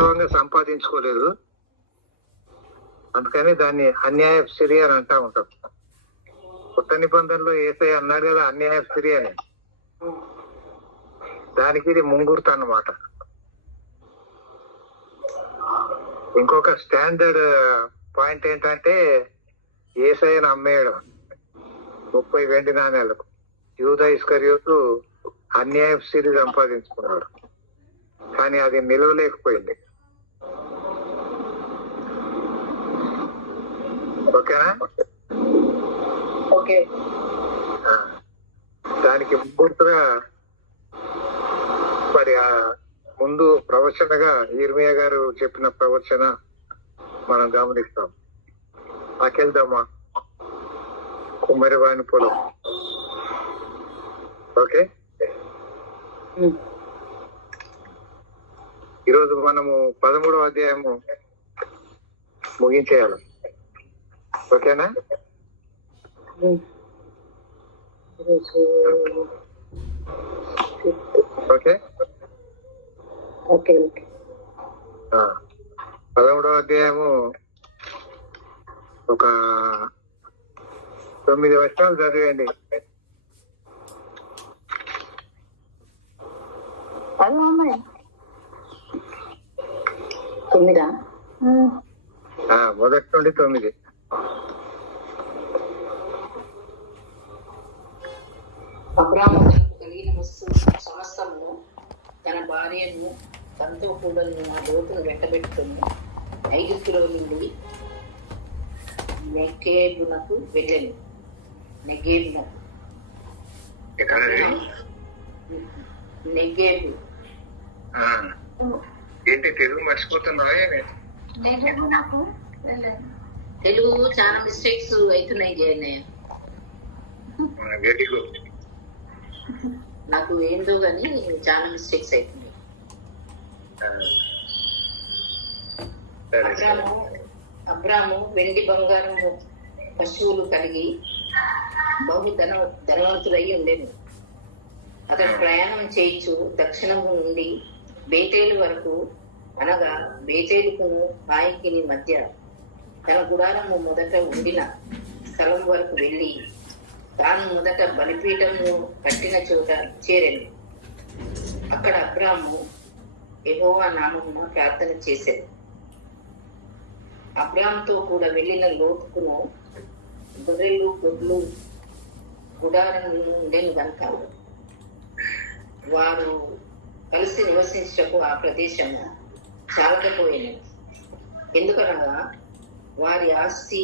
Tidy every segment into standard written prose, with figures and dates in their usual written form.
వాస్తవంగా సంపాదించుకోలేదు, అందుకని దాన్ని అన్యాయ స్త్రీ అని అంటా ఉంటాం. కొత్త నిబంధనలో యేసయ్య అన్నాడు కదా అన్యాయ స్త్రీ అని, దానికి ఇది ముంగుర్తు అన్నమాట. ఇంకొక స్టాండర్డ్ పాయింట్ ఏంటంటే యేసయ్యను అమ్మేయడం 30 వెండి నాణేలకు. యూదా ఇస్కరియోతు అన్యాయ స్థితి సంపాదించుకున్నాడు, కానీ అది నిలవలేకపోయింది. ఓకేనా? ఓకే. దానికి ముందుగా మరి ముందు ప్రవచనగా ఇర్మియా గారు చెప్పిన ప్రవచన మనం గమనిస్తాం. అకెళ్దామా కుమ్మరివాణి పొలం. ఓకే, ఈరోజు మనము 13వ అధ్యాయము ముగించేయాలి. ఓకేనా? Okay okay. 13వ అధ్యాయము ఒక 9 వచనాలు చదివేయండి. మొదటి నుండి 9. అబ్రాము కలిగిన వస్తువు సమస్తము తన భార్యను తనతో కూడా లోతును వెంటబెట్టుకుని ఐగుప్తులో నుండి నెగేబునకు వెళ్ళాను. నెగేబు ఏంటి తెలుగు మర్చిపోతున్నావా? తెలుగు చాలా మిస్టేక్స్ అవుతున్నాయి జయన్నయ్య. Very good. నాకు ఏందో గాని చాలా మిస్టేక్స్ అవుతున్నాయి. అబ్రాము వెండి బంగారం పశువులు కలిగి బహు ధనవంతులై ఉండేది. అతను ప్రయాణం చేయించు దక్షిణం నుండి బేతేలు వరకు, అనగా బేతేలుకును హాయికిని మధ్య తన గుడారము మొదట ఉండిన స్థలం వరకు వెళ్ళి తాను మొదట బలిపీఠము కట్టిన చోట చేరాను. అక్కడ అబ్రాము యెహోవా నామమున ప్రార్థన చేశాడు. అబ్రాముతో కూడా వెళ్ళిన లోతుకును గొర్రెలు గొడ్లు గుడారం ఉండేను కనుక వారు కలిసి నివసించటకు ఆ ప్రదేశము చాలకపోయినది. ఎందుకనగా వారి ఆస్తి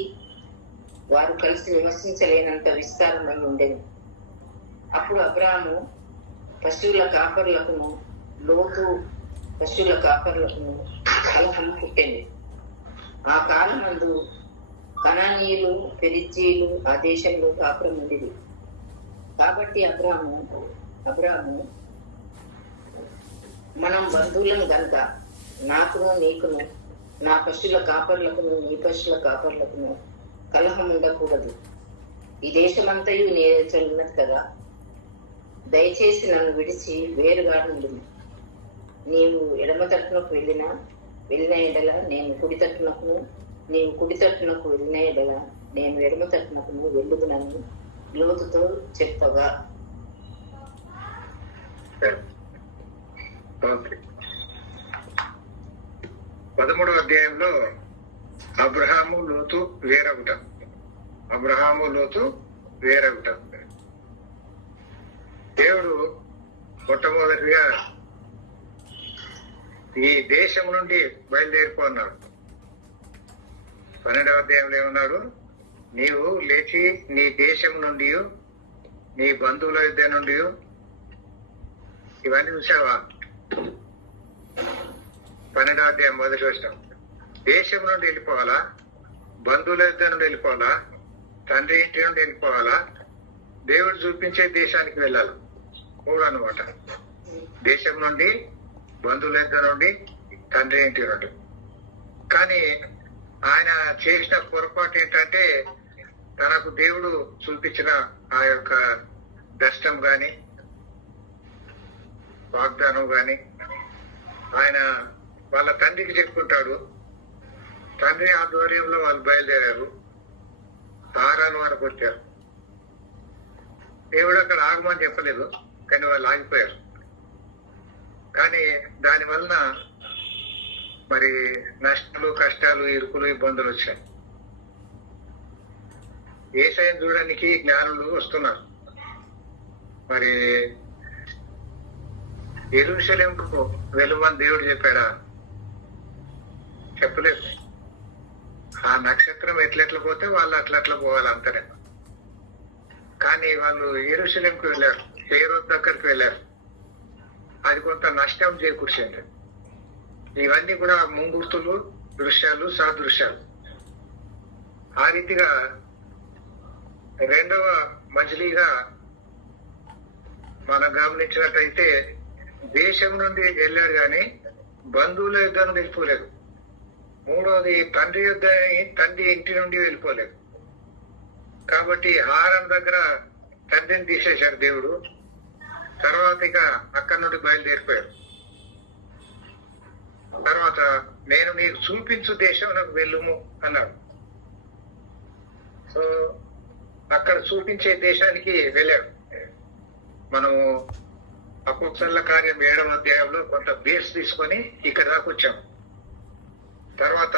వారు కలిసి నివసించలేనంత విస్తారమై ఉండేది. అప్పుడు అబ్రాము పశువుల కాపరులకును లోతు పశువుల కాపరులకును కలహం పుట్టింది. ఆ కాలమందు కనానీయులు పెరిజ్జీలు ఆ దేశంలో కాపురం ఉండేది. కాబట్టి అబ్రాము మనం బంధువులను గనుక నాకును నీకును నా పశువుల కాపర్లకును నీ పశువుల కాపర్లకును కలహం ఉండకూడదు. ఈ దేశమంతయు నేనే చల్లినది కదా. దయచేసి నన్ను విడిచి వేరుగా ఉంటుంది. నీవు ఎడమ తట్టునకు వెళ్ళిన ఎడల నేను కుడి తట్టునకును, నీవు కుడి తట్టునకు వెళ్ళిన ఎడల నేను ఎడమ తట్టునకును వెళ్ళుదునని లోతుతో చెప్పగా. 13వ అధ్యాయంలో అబ్రహాము లోతు వేరొకట. దేవుడు మొట్టమొదటిగా ఈ దేశం నుండి బయలుదేరిపోన్నాడు. 12వ అధ్యాయంలో ఏమన్నాడు? నీవు లేచి నీ దేశం నుండి నీ బంధువుల యుద్ధ నుండి, ఇవన్నీ చూసావా? 12వ అధ్యాయం మొదటి వచనం. దేశం నుండి వెళ్ళిపోవాలా, బంధువుల యుద్ధ నుండి వెళ్ళిపోవాలా, తండ్రి ఇంటి నుండి వెళ్ళిపోవాలా, దేవుడు చూపించే దేశానికి వెళ్ళాలి. 3 అన్నమాట. దేశం నుండి, బంధువుల యుద్ధ నుండి, తండ్రి ఇంటి నుండి. కానీ ఆయన చేసిన పొరపాటు ఏంటంటే తనకు దేవుడు చూపించిన ఆ యొక్క దర్శనం గాని వాగ్దానం గాని ఆయన వాళ్ళ తండ్రికి చెప్పుకుంటాడు. తండ్రి ఆధ్వర్యంలో వాళ్ళు బయలుదేరారు. హారాను వరకు వచ్చారు. దేవుడు అక్కడ ఆగమని చెప్పలేదు, కానీ వాళ్ళు ఆగిపోయారు. కానీ దాని వలన మరి నష్టాలు, కష్టాలు, ఇరుకులు, ఇబ్బందులు వచ్చాయి. యేసయ్యను చూడడానికి జ్ఞానులు వస్తున్నారు. మరి యెరూషలేముకు వెళ్ళమని దేవుడు చెప్పాడా? చెప్పలేదు. ఆ నక్షత్రం ఎట్లెట్ల పోతే వాళ్ళు అట్లట్లా పోవాలి అంతనే. కానీ వాళ్ళు యెరూషలేముకు వెళ్ళారు, హేరోదు దగ్గరికి వెళ్ళారు. అది కొంత నష్టం చేకూర్చింది. ఇవన్నీ కూడా ముంగుర్తులు, దృశ్యాలు, సాదృశ్యాలు. ఆ రీతిగా రెండవ మజిలీగా మనం గమనించినట్టయితే దేశం నుండి వెళ్ళాడు కానీ బంధువుల యుద్ధ నుండి వెళ్ళిపోలేదు. మూడవది తండ్రి ఇంటి నుండి వెళ్ళిపోలేదు. కాబట్టి హారాను దగ్గర తండ్రిని తీసేశాడు దేవుడు. తర్వాత ఇక అక్కడి నుండి బయలుదేరిపోయాడు. తర్వాత నేను నీకు చూపించు దేశం నాకు వెళ్ళుము అన్నాడు. సో అక్కడ చూపించే దేశానికి వెళ్ళాడు. మనము అపోస్తలుల కార్యం 7వ అధ్యాయంలో కొంత బేస్ తీసుకొని ఇక్కడ దాకా వచ్చాం. తర్వాత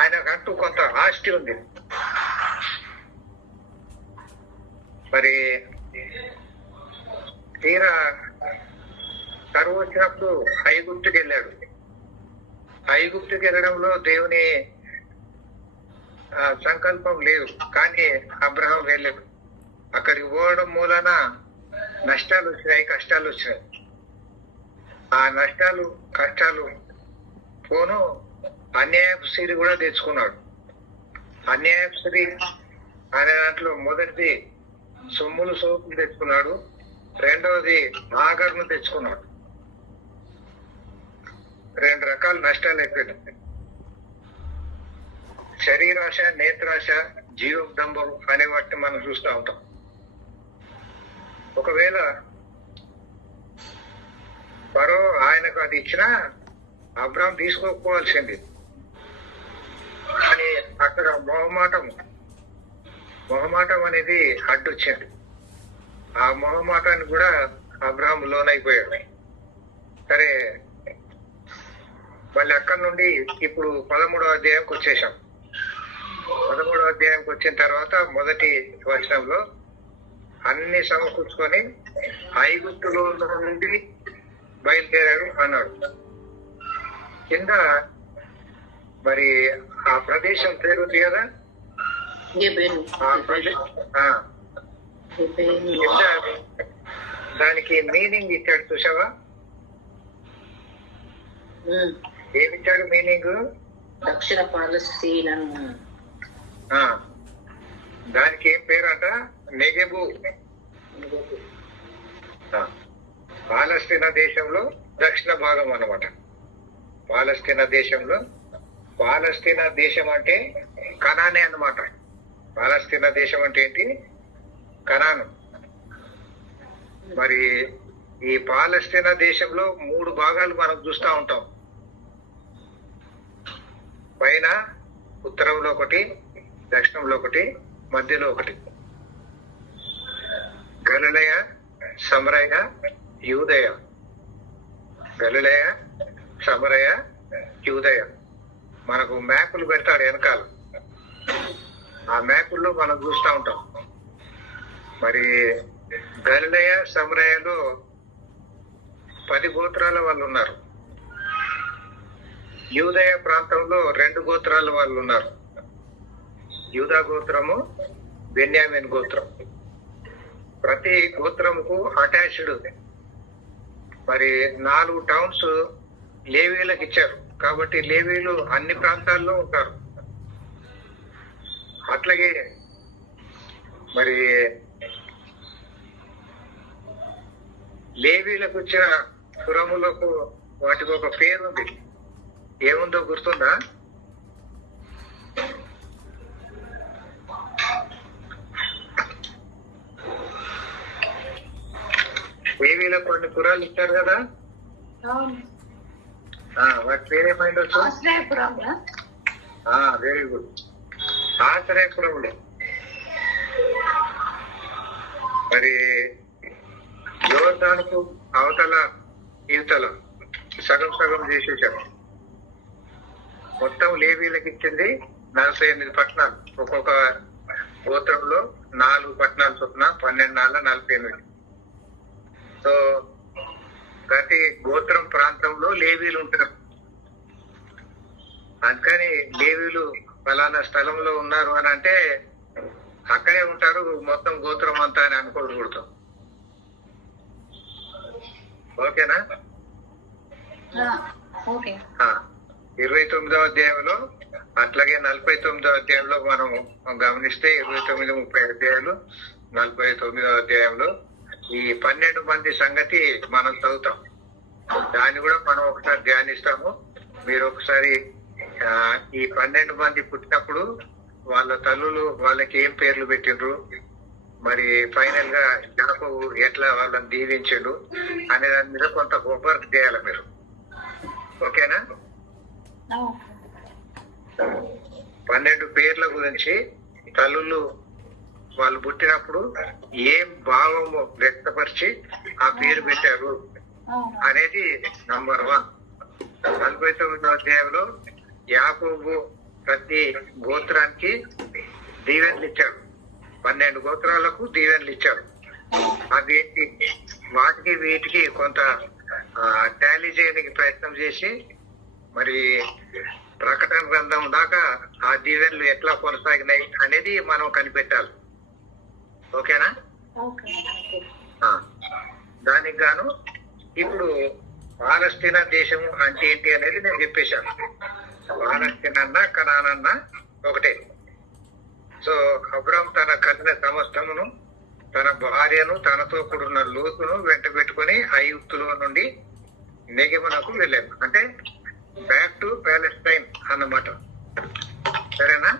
ఆయనకంటూ కొంత ఆస్తి ఉంది. మరి తీరా కరువు వచ్చినప్పుడు ఐగుప్తుకి వెళ్ళాడు. ఐగుప్తుకి వెళ్ళడంలో దేవుని సంకల్పం లేదు, కానీ అబ్రహాం వెళ్ళాడు. అక్కడికి పోవడం మూలన నష్టాలు వచ్చినాయి, కష్టాలు వచ్చినాయి. ఆ నష్టాలు, కష్టాలు పోను అన్యాయపు స్త్రీ కూడా తెచ్చుకున్నాడు. అన్యాయపు స్త్రీ అనే దాంట్లో మొదటిది సొమ్ములు సోపులు తెచ్చుకున్నాడు. రెండవది ఆగర్ను తెచ్చుకున్నాడు. 2 రకాల నష్టాలు అయిపోయినాయి. శరీరాశ, నేత్రాశ, జీవోద్దంభం అనే వాటిని మనం చూస్తూ ఉంటాం. ఒకవేళ ఫరో ఆయనకు అది ఇచ్చినా అబ్రాహాం తీసుకోకపోవాల్సింది. కానీ అక్కడ మొహమాటం అనేది అడ్డొచ్చింది. ఆ మొహమాటాన్ని కూడా అబ్రాహాం లోనైపోయాడు. సరే, మళ్ళీ అక్కడి నుండి ఇప్పుడు 13వ అధ్యాయంకి వచ్చేసాం. 13వ అధ్యాయంకి వచ్చిన తర్వాత మొదటి వచనంలో అన్ని సమకూర్చుకొని ఐగుప్తులో నుండి బయలుదేరాడు అన్నాడు. కింద మరి ఆ ప్రదేశం పేరు ఉంది కదా, కింద దానికి మీనింగ్ ఇచ్చాడు. చూసావా ఏమిచ్చాడు మీనింగ్? దక్షిణ పాలస్తీనా. దానికి ఏం పేరు అంట? నెగెబు. పాలస్తీనా దేశంలో దక్షిణ భాగం అన్నమాట. పాలస్తీనా దేశం అంటే కనానే అన్నమాట. పాలస్తీనా దేశం అంటే ఏంటి? కనాను. మరి ఈ పాలస్తీనా దేశంలో 3 భాగాలు మనం చూస్తూ ఉంటాం. పైన ఉత్తరంలో ఒకటి, దక్షిణంలో ఒకటి, మధ్యలో ఒకటి. గలిలయ, సమరయ, యూదయ. గలిలయ, సమరయ, యూదయ. మనకు మ్యాపులు పెడతాడు వెనకాల. ఆ మ్యాపుల్లో మనం చూస్తూ ఉంటాం. మరి గలిలయ, సమరయలో 10 గోత్రాల వాళ్ళు ఉన్నారు. యూదయ ప్రాంతంలో 2 గోత్రాల వాళ్ళు ఉన్నారు. యూదా గోత్రము, బెన్యామిన్ గోత్రం. ప్రతి గోత్రముకు అటాచ్డ్ మరి 4 టౌన్స్ లేవీలకు ఇచ్చారు. కాబట్టి లేవీలు అన్ని ప్రాంతాల్లో ఉంటారు. అట్లాగే మరి లేవీలకు వచ్చిన పురములకు వాటికి ఒక పేరు ఉంది. ఏముందో గుర్తుందా? లేవీలకు కొన్ని పురాలు ఇచ్చారు కదా. వాటి పేరేమైండొచ్చు? ఆశ్రయపురంలో. Very good. ఆశ్రయపురంలో మరి యోర్దానుకు అవతల యువతల సగం సగం చేసేసారు. మొత్తం లేవీలకు ఇచ్చింది 48 పట్టణాలు. ఒక్కొక్క గోత్రంలో 4 పట్టణాలు చొప్పున 12 48. సో ప్రతి గోత్రం ప్రాంతంలో లేవీలు ఉంటారు. అందుకని లేవీలు ఫలానా స్థలంలో ఉన్నారు అని అంటే అక్కడే ఉంటారు మొత్తం గోత్రం అంతా అని అనుకోకూడదు. ఓకేనా? 29వ అధ్యాయంలో అట్లాగే 49వ అధ్యాయంలో మనం గమనిస్తే 29, 30 అధ్యాయాలు 49వ అధ్యాయంలో ఈ 12 మంది సంగతి మనం చదువుతాం. దాన్ని కూడా మనం ఒకసారి ధ్యానిస్తాము. మీరు ఒకసారి ఈ 12 మంది పుట్టినప్పుడు వాళ్ళ తల్లులు వాళ్ళకి ఏం పేర్లు పెట్టిండ్రు, మరి ఫైనల్ గా యాకోబు ఎట్లా వాళ్ళని దీవించిండు అనే దాని మీద కొంత హోంవర్క్ చేయాలి మీరు. ఓకేనా? 12 పేర్ల గురించి తల్లులు వాళ్ళు పుట్టినప్పుడు ఏం భావము వ్యక్తపరిచి ఆ పేరు పెట్టారు అనేది నంబర్ 1. 49వ అధ్యాయంలో యాకోబు ప్రతి గోత్రానికి దీవెనలు ఇచ్చాడు. 12 గోత్రాలకు దీవెనలు ఇచ్చాడు. అది వాటికి వీటికి కొంత టాలీ చేయడానికి ప్రయత్నం చేసి మరి ప్రకటన గ్రంథం దాకా ఆ దీవెనలు ఎట్లా కొనసాగినాయి అనేది మనం కనిపెట్టాలి. ఓకేనా? దానికి గాను ఇప్పుడు పాలస్తీనా దేశం అంటే ఏంటి అనేది నేను చెప్పేశాను. పాలస్తీనా అన్నా కనాన్ అన్నా ఒకటే. సో అబ్రాం తన కన్న సమస్తమును, తన భార్యను, తనతో కూడిన లోతును వెంట పెట్టుకుని ఐగుప్తులో నుండి నెగెమునకు వెళ్ళాను. అంటే బ్యాక్ టు ప్యాలెస్టైన్ అన్నమాట. సరేనా?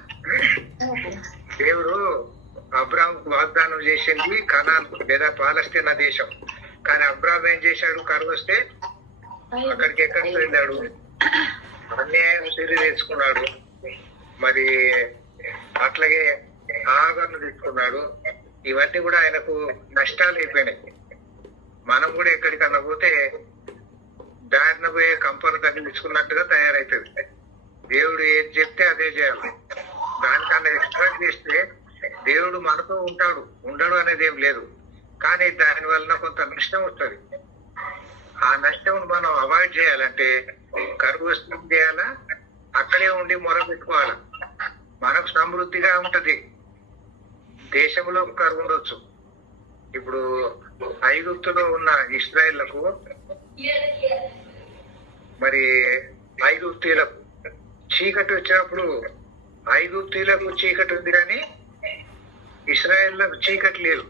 దేవుడు అబ్రాంకు వాగ్దానం చేసింది కనాన్ లేదా పాలస్తీనా దేశం. కానీ అబ్రాం ఏం చేశాడు? కరువు వస్తే అక్కడికి ఎక్కడికి వెళ్ళాడు? అన్యాయం తిరిగి తెచ్చుకున్నాడు. మరి అట్లాగే ఆగర్ను తెచ్చుకున్నాడు. ఇవన్నీ కూడా ఆయనకు నష్టాలు అయిపోయినాయి. మనం కూడా ఎక్కడికన్నా పోతే దారిన పోయే కంపను తగిలించుకున్నట్టుగా తయారైతుంది. దేవుడు ఏది చెప్తే అదే చేయాలి. దానికన్నా ఎక్స్పెక్ట్ చేస్తే దేవుడు మనతో ఉండడు అనేది ఏం లేదు. కానీ దాని వలన కొంత నష్టం వస్తుంది. ఆ నష్టం మనం అవాయిడ్ చేయాలంటే కరువు వస్తుంది చేయాలా, అక్కడే ఉండి మొర పెట్టుకోవాలా. మనకు సమృద్ధిగా ఉంటది. దేశంలో కరువు ఉండొచ్చు. ఇప్పుడు ఐగుప్తులో ఉన్న ఇశ్రాయేళ్లకు మరి ఐగుప్తీలకు చీకటి వచ్చినప్పుడు ఐగుప్తీలకు చీకటి ఉంది కానీ ఇశ్రాయేళ్లకు చీకటి లేదు.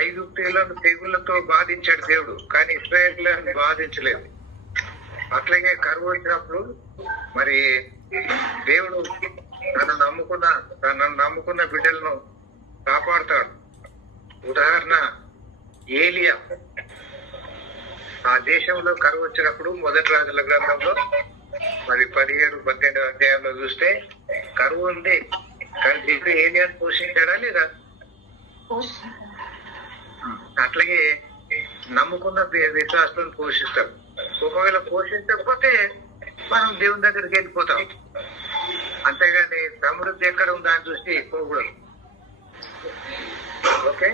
ఐగుప్తీలను తెగుళ్లతో బాధించాడు దేవుడు, కానీ ఇశ్రాయేళ్లను బాధించలేదు. అట్లాగే కరువు వచ్చినప్పుడు మరి దేవుడు తనను నమ్ముకున్న బిడ్డలను కాపాడుతాడు. ఉదాహరణ ఏలియా. ఆ దేశంలో కరువు వచ్చినప్పుడు మొదటి రాజుల గ్రంథంలో మరి 17, 18 అధ్యాయంలో చూస్తే కరువు ఉంది, కానీ దేవుడు ఏలియాను పోషించాడా లేదా? అట్లాగే నమ్ముకున్న విశ్వాసాలను పోషిస్తాం. ఒకవేళ పోషించకపోతే మనం దేవుని దగ్గరికి వెళ్ళిపోతాం. అంతేగాని సమృద్ధి ఎక్కడ ఉందా అని చూసి పోకూడదు. ఓకే?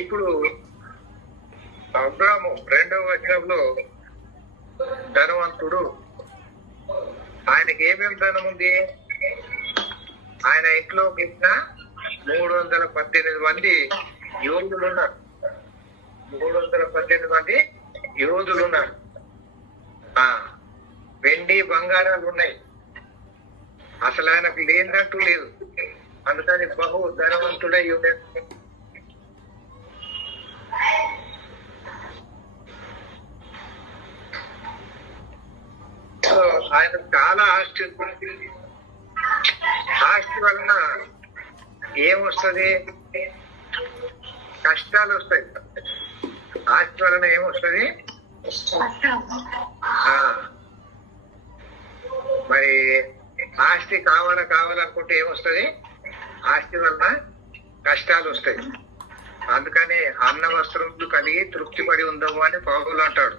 ఇప్పుడు అబ్రాము 2వ వచనంలో ధనవంతుడు. ఆయనకి ఏమేమి ధనం ఉంది? ఆయన ఇంట్లో పెట్టిన 318 మంది యోధులు ఉన్నారు. 318 మంది యోధులు ఉన్నారు. వెండి బంగారాలు ఉన్నాయి. అసలు ఆయనకు లేదంటూ లేదు. అందుకని బహు ధనవంతుడై ఉన్నాడు. ఆయన చాలా ఆస్తి వలన ఏమొస్తుంది? కష్టాలు వస్తాయి. ఆస్తి వలన ఏమొస్తుంది? ఆ, మరి ఆస్తి కావాలనుకుంటే ఏమొస్తుంది? ఆస్తి వలన కష్టాలు వస్తాయి. అందుకని అన్న వస్త్రములు కలిగి తృప్తి పడి ఉందాము అని పౌరులు అంటాడు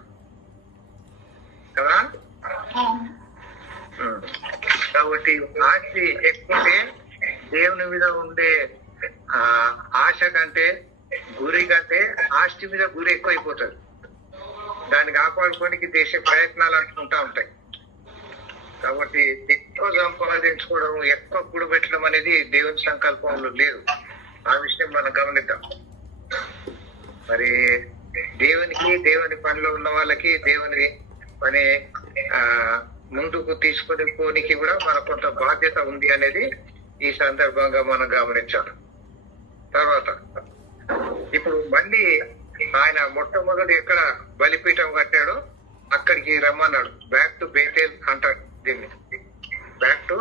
కదా. కాబట్టి ఆస్తి ఎక్కువే దేవుని మీద ఉండే ఆశ కంటే, గురి కంటే ఆస్తి మీద గురి ఎక్కువైపోతుంది. దాన్ని కాపాడుకోనికి దేశ ప్రయత్నాలు అంటుంటా ఉంటాయి. కాబట్టి ఎక్కువ సంపాదించుకోవడం, ఎక్కువ కూడబెట్టడం అనేది దేవుని సంకల్పంలో లేదు. ఆ విషయం మనం గమనిద్దాం. మరి దేవుని పనిలో ఉన్న వాళ్ళకి దేవుని పని ముందుకు తీసుకొని పోనీకి కూడా మనకు కొంత బాధ్యత ఉంది అనేది ఈ సందర్భంగా మనం గమనించాలి. తర్వాత ఇప్పుడు మళ్ళీ ఆయన మొట్టమొదటి ఎక్కడ బలిపీఠం కట్టాడో అక్కడికి రమ్మన్నాడు. బ్యాక్ టు బేతేల్ అంటాడు దీన్ని. Back to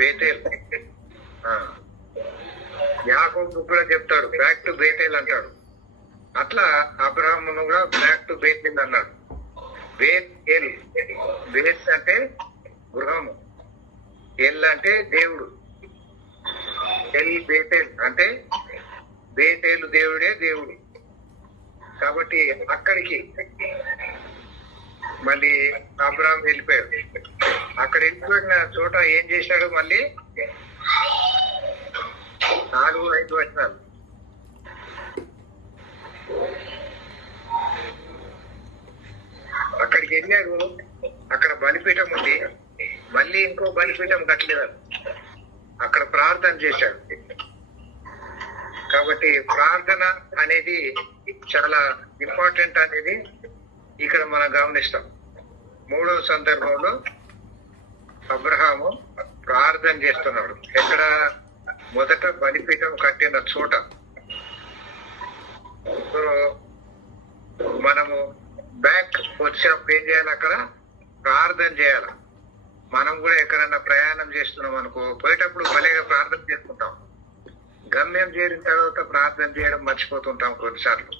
Bethel. యాకోబు కూడా చెప్తాడు బ్యాక్ టు బేతేల్ అంటాడు. అట్లా అబ్రహామును కూడా బ్యాక్ టు బేతేల్ అన్నాడు. బేతేల్, బేత్ అంటే గృహము, ఎల్ అంటే దేవుడు. ఎల్ బేతేల్ అంటే బేతేలు దేవుడే దేవుడు. కాబట్టి అక్కడికి మళ్ళీ అబ్రహాం వెళ్ళిపోయాడు. అక్కడ వెళ్ళిపోయిన చోట ఏం చేశాడు? మళ్ళీ 4-5 వచనాలు. అక్కడికి వెళ్ళాడు. అక్కడ బలిపీఠం ఉంది. మళ్ళీ ఇంకో బలిపీఠం కట్టలేదు. అక్కడ ప్రార్థన చేశాడు. కాబట్టి ప్రార్థన అనేది చాలా ఇంపార్టెంట్ అనేది ఇక్కడ మనం గమనిస్తాం. 3వ సందర్భంలో అబ్రహాము ప్రార్థన చేస్తున్నాడు. ఎక్కడ? మొదట బలిపీఠం కట్టిన చోట. మనము బ్యాక్ వచ్చినప్పుడు ఏం చేయాలి? అక్కడ ప్రార్థన చేయాలి. మనం కూడా ఎక్కడన్నా ప్రయాణం చేస్తున్నాం అనుకో, పోయేటప్పుడు భలేగా ప్రార్థన చేసుకుంటాం. గమ్యం చేరిన తర్వాత ప్రార్థన చేయడం మర్చిపోతుంటాం కొన్నిసార్లు.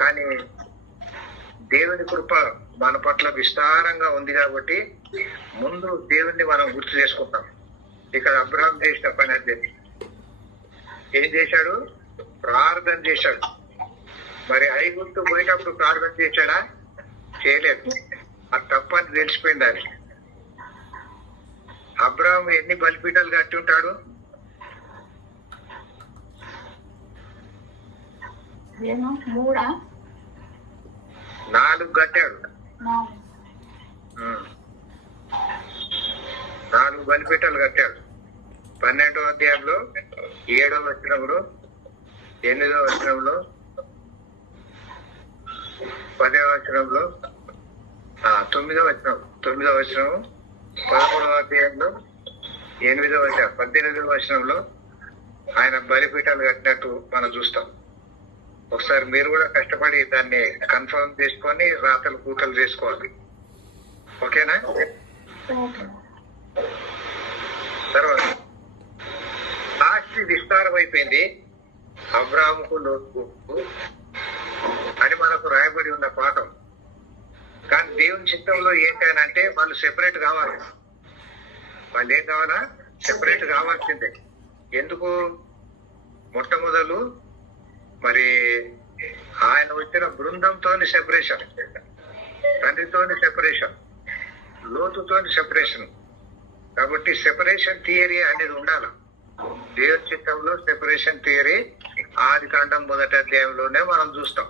కానీ దేవుని కృప మన పట్ల విస్తారంగా ఉంది కాబట్టి ముందు దేవుణ్ణి మనం గుర్తు చేసుకుంటాం. ఇక్కడ అబ్రహాం చేసిన పని అదే. ఏం చేశాడు? ప్రార్థన చేశాడు. మరి ఐగుప్తు పోయేటప్పుడు ప్రార్థన చేశాడా? చేయలేదు. అది తప్పని తెలిసిపోయింది. అది అబ్రహాం ఎన్ని బలిపీఠాలు కట్టి ఉంటాడు? 4 కట్టాడు. 4 బలిపీఠాలు కట్టాడు. 12వ అధ్యాయంలో 7వ వచనంలో, 8వ వచనంలో, 10వ వచనంలో, 9వ వచనం, 9వ వచనం, 13వ అధ్యాయంలో 8వ వచనం, 18వ వచనంలో ఆయన బలిపీఠాలు కట్టినట్టు మనం చూస్తాం. ఒకసారి మీరు కూడా కష్టపడి దాన్ని కన్ఫర్మ్ చేసుకొని రాతలు కూతలు చేసుకోవాలి. ఓకేనా? తర్వాత ఆస్తి విస్తారం అయిపోయింది అబ్రాహాముకు లోతుకు అని మనకు రాయబడి ఉన్న పాఠం. కానీ దేవుని చిత్తంలో ఏంటంటే వాళ్ళు సెపరేట్ కావాలి. వాళ్ళు ఏం కావాలా? సెపరేట్ కావాల్సిందే. ఎందుకు? మొట్టమొదలు మరి ఆయన వచ్చిన బృందంతోని సెపరేషన్, తండ్రితోని సెపరేషన్, లోతుతోని సెపరేషన్. కాబట్టి సెపరేషన్ థియరీ అనేది ఉండాలి. దేవుని చిత్తంలో సెపరేషన్ థియరీ ఆదికాండం 1వ అధ్యాయంలోనే మనం చూస్తాం.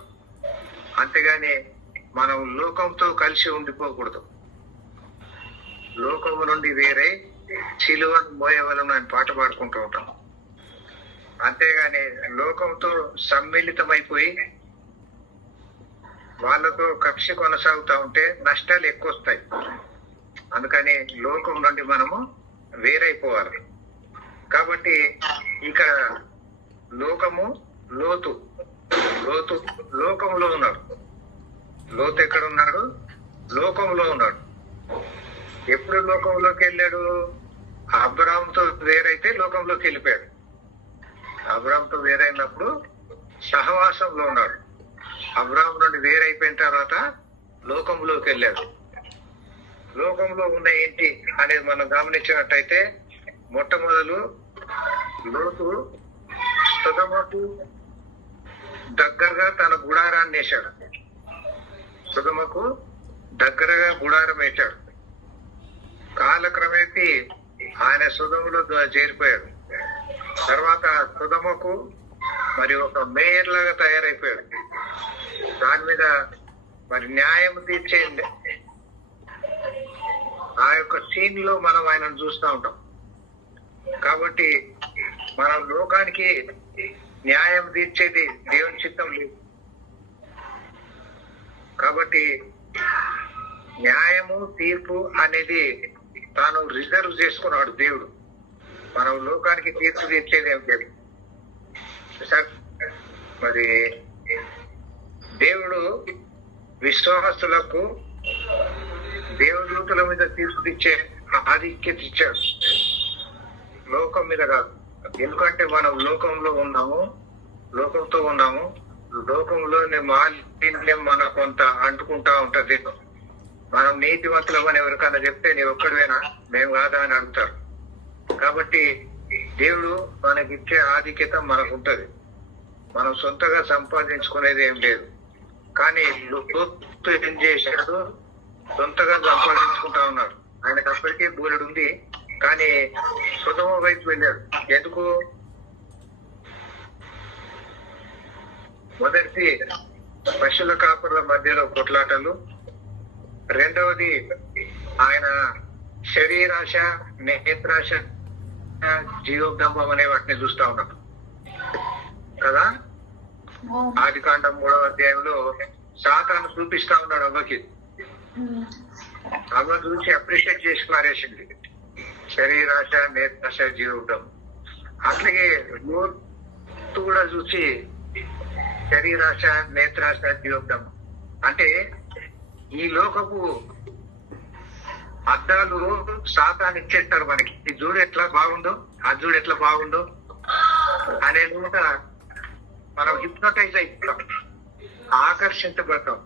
అంతేగాని మనం లోకంతో కలిసి ఉండిపోకూడదు. లోకము నుండి వేరే సిలువను మోయవలను అని పాట పాడుకుంటూ ఉంటాం. అంతేగాని లోకంతో సమ్మిళితమైపోయి వాళ్ళతో కక్ష కొనసాగుతూ ఉంటే నష్టాలు ఎక్కువ వస్తాయి. అందుకని లోకం నుండి మనము వేరైపోవాలి. కాబట్టి ఇక్కడ లోకము, లోతు లోకంలో ఉన్నాడు. లోతు ఎక్కడ ఉన్నాడు? లోకంలో ఉన్నాడు. ఎప్పుడు లోకంలోకి వెళ్ళాడు? అబ్రహాంతో వేరైతే లోకంలోకి వెళ్ళిపోయాడు. అబ్రహాంతో వేరైనప్పుడు సహవాసంలో ఉన్నాడు. అబ్రాహం నుండి వేరైపోయిన తర్వాత లోకంలోకి వెళ్ళాడు. లోకంలో ఉన్న ఏంటి అనేది మనం గమనించినట్టయితే మొట్టమొదలు లోతు సొదొమకు దగ్గరగా తన గుడారాన్ని వేశాడు. సొదొమకు దగ్గరగా గుడారం వేశాడు. కాలక్రమేపీ ఆయన సొదొమలో చేరిపోయాడు. తర్వాత సొదొమకు మరి ఒక మేయర్ లాగా తయారైపోయాడు. దాని మీద మరి న్యాయం తీర్చే ఆ యొక్క సీన్ లో మనం ఆయనను చూస్తూ ఉంటాం. కాబట్టి మనం లోకానికి న్యాయం తీర్చేది దేవుని చిత్తం లేదు. కాబట్టి న్యాయము తీర్పు అనేది తాను రిజర్వ్ చేసుకున్నాడు దేవుడు. మనం లోకానికి తీర్పు తీర్చేది ఏం లేదు. మరి దేవుడు విశ్వాసస్తులకు దేవుదూతల మీద తీర్పు ఇచ్చే ఆధిక్యత ఇచ్చాడు, లోకం మీద కాదు. ఎందుకంటే మనం లోకంలో ఉన్నాము, లోకంతో ఉన్నాము. లోకంలోని మాలిన్యం మన కొంత అంటుకుంటా ఉంటది. మనం నీతివంతులమని ఎవరికన్నా చెప్తే నీ ఒక్కడివేనా, మేము కాదా అని అడుగుతారు. కాబట్టి దేవుడు మనకిచ్చే ఆధిక్యత మనకు ఉంటది. మనం సొంతగా సంపాదించుకునేది ఏం లేదు. కానీ లోతు ఏం చేశాడు, సొంతగా సంపాదించుకుంటా ఉన్నాడు. ఆయనకు అప్పటికే బోలెడు ఉంది, కానీ సొదొమ వైపు వెళ్ళాడు. ఎందుకు? మొదటిది పశువుల కాపర్ల మధ్యలో కొట్లాటలు, రెండవది ఆయన శరీరాశ, నేత్రాశ, జీవోద్దంభం అనే వాటిని చూస్తా ఉన్నాం కదా. ఆదికాండం 3వ అధ్యాయంలో సాతాను చూపిస్తా ఉన్నాడు అవ్వకి. అవ్వ చూసి అప్రిషియేట్ చేసి పారేసింది, శరీరాశ, నేత్రాశ, జీవోద్దంభం. అట్లాగే లోతు కూడా చూసి శరీరాశ, నేత్రాశ, జీవోద్దంభం. అంటే ఈ లోకపు అద్దాలు సాతాను ఇచ్చేస్తారు మనకి. ఈ చూడు ఎట్లా బాగుందో, ఆ చూడు ఎట్లా బాగుందో అనేది కూడా మనం హిప్నోటైజ్ అయిపోతాం, ఆకర్షించబడతాం.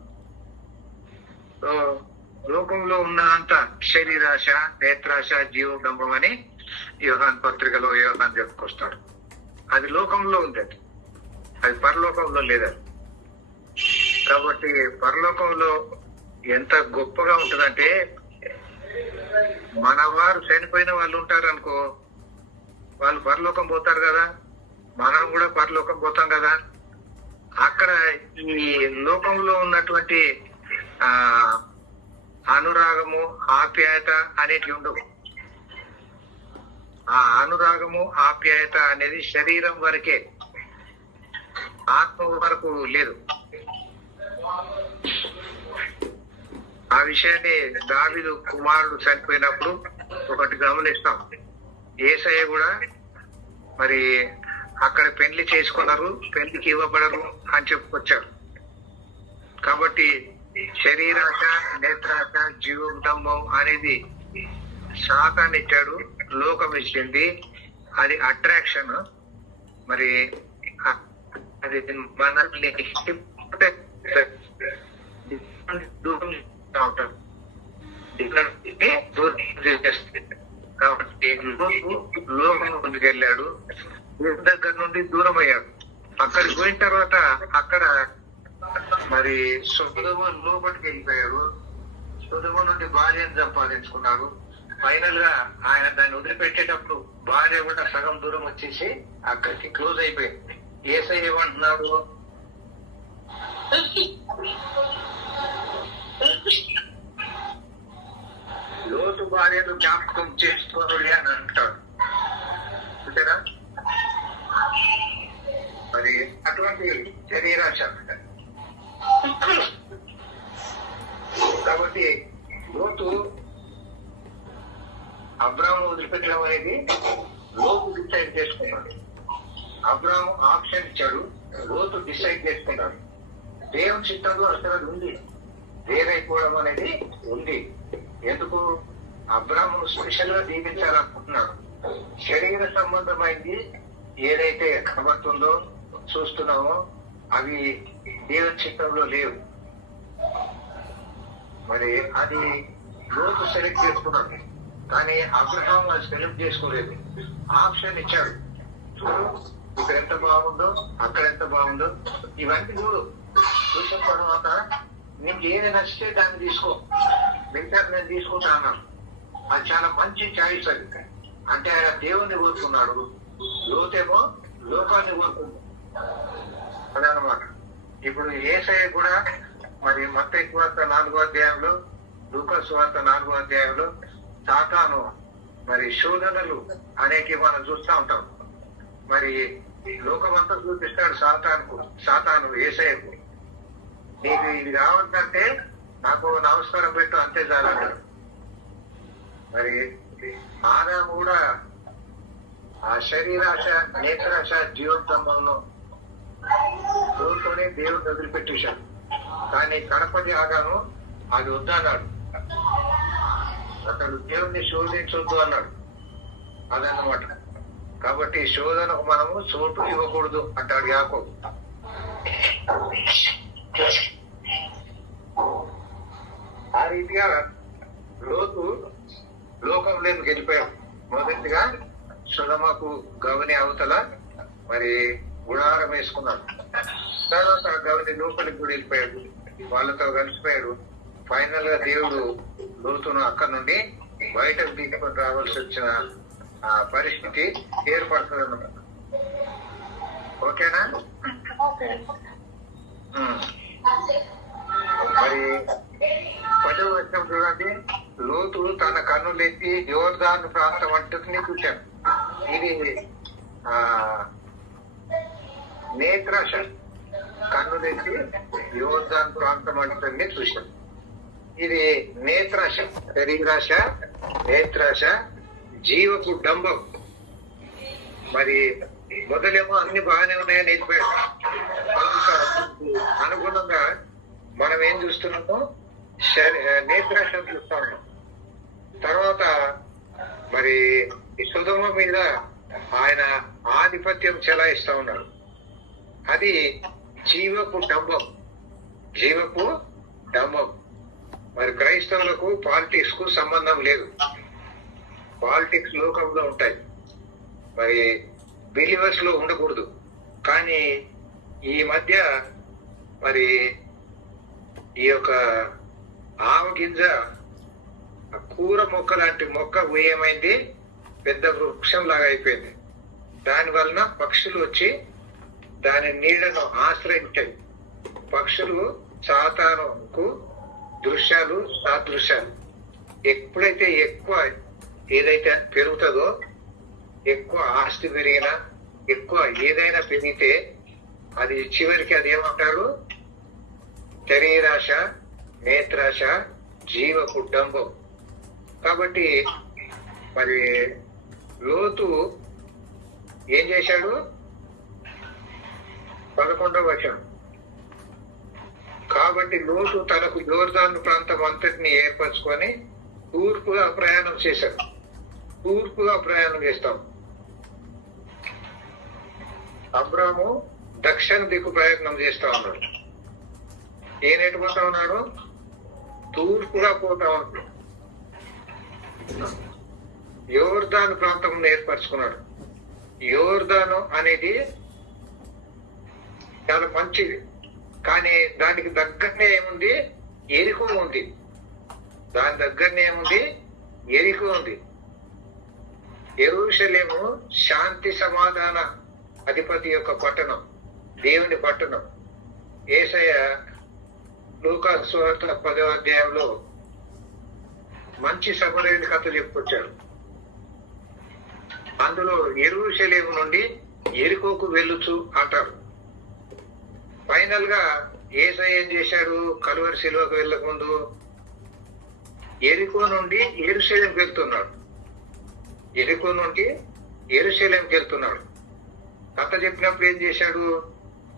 లోకంలో ఉన్న అంత శరీరాశ, నేత్రాశ, జీవోద్దంభం అని యోహాన్ పత్రికలో యోహాన్ చెప్పుకొస్తాడు. అది లోకంలో ఉంది, అది పరలోకంలో లేదని. కాబట్టి పరలోకంలో ఎంత గొప్పగా ఉంటుందంటే, మన వారు చనిపోయిన వాళ్ళు ఉంటారు అనుకో, వాళ్ళు పరలోకం పోతారు కదా, మనం కూడా పరలోకం పోతాం కదా. అక్కడ ఈ లోకంలో ఉన్నటువంటి అనురాగము, ఆప్యాయత అనేటివి ఉండవు. ఆ అనురాగము, ఆప్యాయత అనేది శరీరం వరకే, ఆత్మ వరకు లేదు. ఆ విషయాన్ని దావీదు కుమారుడు చనిపోయినప్పుడు ఒకటి గమనిస్తాం. యేసయ్య కూడా మరి అక్కడ పెళ్లి చేసుకున్నారు, పెళ్లికి ఇవ్వబడరు అని చెప్పుకొచ్చారు. కాబట్టి శరీరాశ, నేత్రాశ, జీవోద్దంభం అనేది శాతాన్ని ఇచ్చాడు, లోకం ఇచ్చింది. అది అట్రాక్షన్. మరి అది మనల్ని దూరం ఉంటారు. కాబట్టి లోకం ముందుకు వెళ్ళాడు, దగ్గర నుండి దూరం అయ్యాడు. అక్కడికి పోయిన తర్వాత అక్కడ మరి సొదొమ లోపలికి వెళ్ళిపోయాడు. సొదొమ నుండి భార్యను సంపాదించుకున్నాడు. ఫైనల్ గా ఆయన దాన్ని వదిలిపెట్టేటప్పుడు భార్య కూడా సగం దూరం వచ్చేసి అక్కడికి క్లోజ్ అయిపోయింది. యేసయ్య ఏమంటున్నాడు, లోతు భార్యను జ్ఞాపకం చేసుకోవాలి అని అంటాడు. అంతేనా? మరి అటువంటి శరీరాశ. కాబట్టి లోతు అబ్రాహాము వదిలిపెట్టడం అనేది లోతు డిసైడ్ చేసుకున్నాడు. అబ్రాహాము ఆప్షన్ ఇచ్చాడు, లోతు డిసైడ్ చేసుకున్నాడు. దేవుని చిత్తంలో అసలు ఉంది, వేరైపోవడం అనేది ఉంది. ఎందుకు? అబ్రాహామును స్పెషల్ గా దీవించాలనుకుంటున్నాడు. శరీర సంబంధమైంది ఏదైతే కనబడుతుందో, చూస్తున్నామో, అవి దేవుని చిత్తంలో లేవు. మరి అది లోతు సెలెక్ట్ చేసుకున్నాడు, కానీ అబ్రహాం అది సెలెక్ట్ చేసుకోలేదు. ఆప్షన్ ఇచ్చాడు, చూడు ఇక్కడ ఎంత బాగుందో, అక్కడ ఎంత బాగుందో, ఇవన్నీ చూడు. చూసిన తర్వాత నీకు ఏది నచ్చితే దాన్ని తీసుకో, మిగతా నేను తీసుకుంటా అన్నాను. అది చాలా మంచి చాయిస్. అది అంటే ఆయన దేవుణ్ణి కోరుకున్నాడు, లోతేమో లోకాన్ని కోరుకున్నాడు. అదనమాట. ఇప్పుడు యేసయ్య కూడా మరి మత్తయి సువార్త 4వ అధ్యాయంలో, లూకా సువార్త 4వ అధ్యాయంలో సాతాను మరి శోధనలు అనేవి మనం చూస్తూ ఉంటాం. మరి లోకమంతా చూపిస్తాడు సాతాను యేసయ్యకు. నీకు ఇది కావాలంటే నాకు నమస్కారం పెట్టు, అంతే చాలన్నాడు. మరి ఆదాము కూడా ఆ శరీరాశ, నేత్రాశ, జీవోత్సవంలో చూసుకొని దేవుడు వదిలిపెట్టేశాడు. కానీ కడపది ఆగాను అది వద్దన్నాడు. అతడు దేవుణ్ణి శోధించొద్దు అన్నాడు. అదన్నమాట. కాబట్టి శోధనకు మనము చోటు ఇవ్వకూడదు అంటాడు యాకోబు. ఆ రీతిగా లోతు లోకంలోకి వెళ్ళిపోయాడు. మొదటిగా సుధమకు గవని అవతల మరి గుడారం వేసుకున్నాడు. తర్వాత గవని లోపలికి కూడా వెళ్ళిపోయాడు, వాళ్ళతో కలిసిపోయాడు. ఫైనల్ గా దేవుడు లోతును అక్కడి నుండి బయటకు తీసుకొని రావాల్సి వచ్చిన పరిస్థితి ఏర్పడుతుంది అన్నమాట. ఓకేనా? మరి 10వ వచనం చూడండి. లోతు తన కన్నులెత్తి యోర్దాను ప్రాంతం అంటుని చూశాడు. ఇది నేత్రాశ. కన్నులెత్తి యోర్దాను ప్రాంతం అంటుని చూశాడు. ఇది నేత్రాశ, శరీరాశ, నేత్రాశ, జీవపు డంబం. మరి మొదలేమో అన్ని బాగానే ఉన్నాయని వెళ్ళిపోయాడు. అనుగుణంగా మనం ఏం చూస్తున్నామో నేత్రాశను చూస్తా ఉన్నాం. తర్వాత మరి సుధమ మీద ఆయన ఆధిపత్యం చెలాయిస్తా ఉన్నాడు. అది జీవపు డంబం, జీవపు డంబం. మరి క్రైస్తవులకు పాలిటిక్స్ కు సంబంధం లేదు. పాలిటిక్స్ లోకంలో ఉంటాయి, మరి బిలీవర్స్ లో ఉండకూడదు. కానీ ఈ మధ్య మరి ఈ యొక్క ఆవగింజ కూర మొక్క లాంటి మొక్క ఏమైంది, పెద్ద వృక్షం లాగా అయిపోయింది. దాని వలన పక్షులు వచ్చి దాని నీళ్లను ఆశ్రయించాయి. పక్షులు సాతానుకు దృశ్యాలు, సాదృశ్యాలు. ఎప్పుడైతే ఎక్కువ ఏదైతే పెరుగుతుందో, ఎక్కువ ఆస్తి పెరిగినా, ఎక్కువ ఏదైనా పెరిగితే అది చివరికి అది ఏమంటారు, శరీరాశ, నేత్రాశ, జీవ కుటుంబం. కాబట్టి మరి లోతు ఏం చేశాడు? 11వ వచనం. కాబట్టి లోతు తనకు యోర్దాను ప్రాంతం అంతటిని ఏర్పరచుకొని తూర్పుగా ప్రయాణం చేశాడు. తూర్పుగా ప్రయాణం చేస్తాం. అబ్రాము దక్షిణ దిక్కు ప్రయత్నం చేస్తా ఉన్నాడు. ఏనేటి పోతా ఉన్నాడు? తూర్పుగా పోతా ఉన్నాడు. యోర్దాను ప్రాంతం ఏర్పరచుకున్నాడు. యోర్దాను అనేది చాలా మంచిది, కానీ దానికి దగ్గరనే ఏముంది? ఎరికో ఉంది. దాని దగ్గరనే ఏముంది? ఎరికో ఉంది. యెరూషలేము శాంతి సమాధాన అధిపతి యొక్క పట్టణం, దేవుని పట్టణం. యేసయ్య లూకా సువార్త 10వ అధ్యాయంలో మంచి సమరయుని కథ చెప్పుకొచ్చాడు. అందులో యెరూషలేము నుండి ఎరికోకు వెళ్ళుచు అంటారు. ఫైనల్ గా యేసయ్య ఏం చేశాడు? కలువరి శిలువకు వెళ్ళక ముందు ఎరికో నుండి యెరూషలేముకి వెళ్తున్నాడు. ఎరికో నుండి యెరూషలేముకి వెళ్తున్నాడు. కథ చెప్పినప్పుడు ఏం చేశాడు?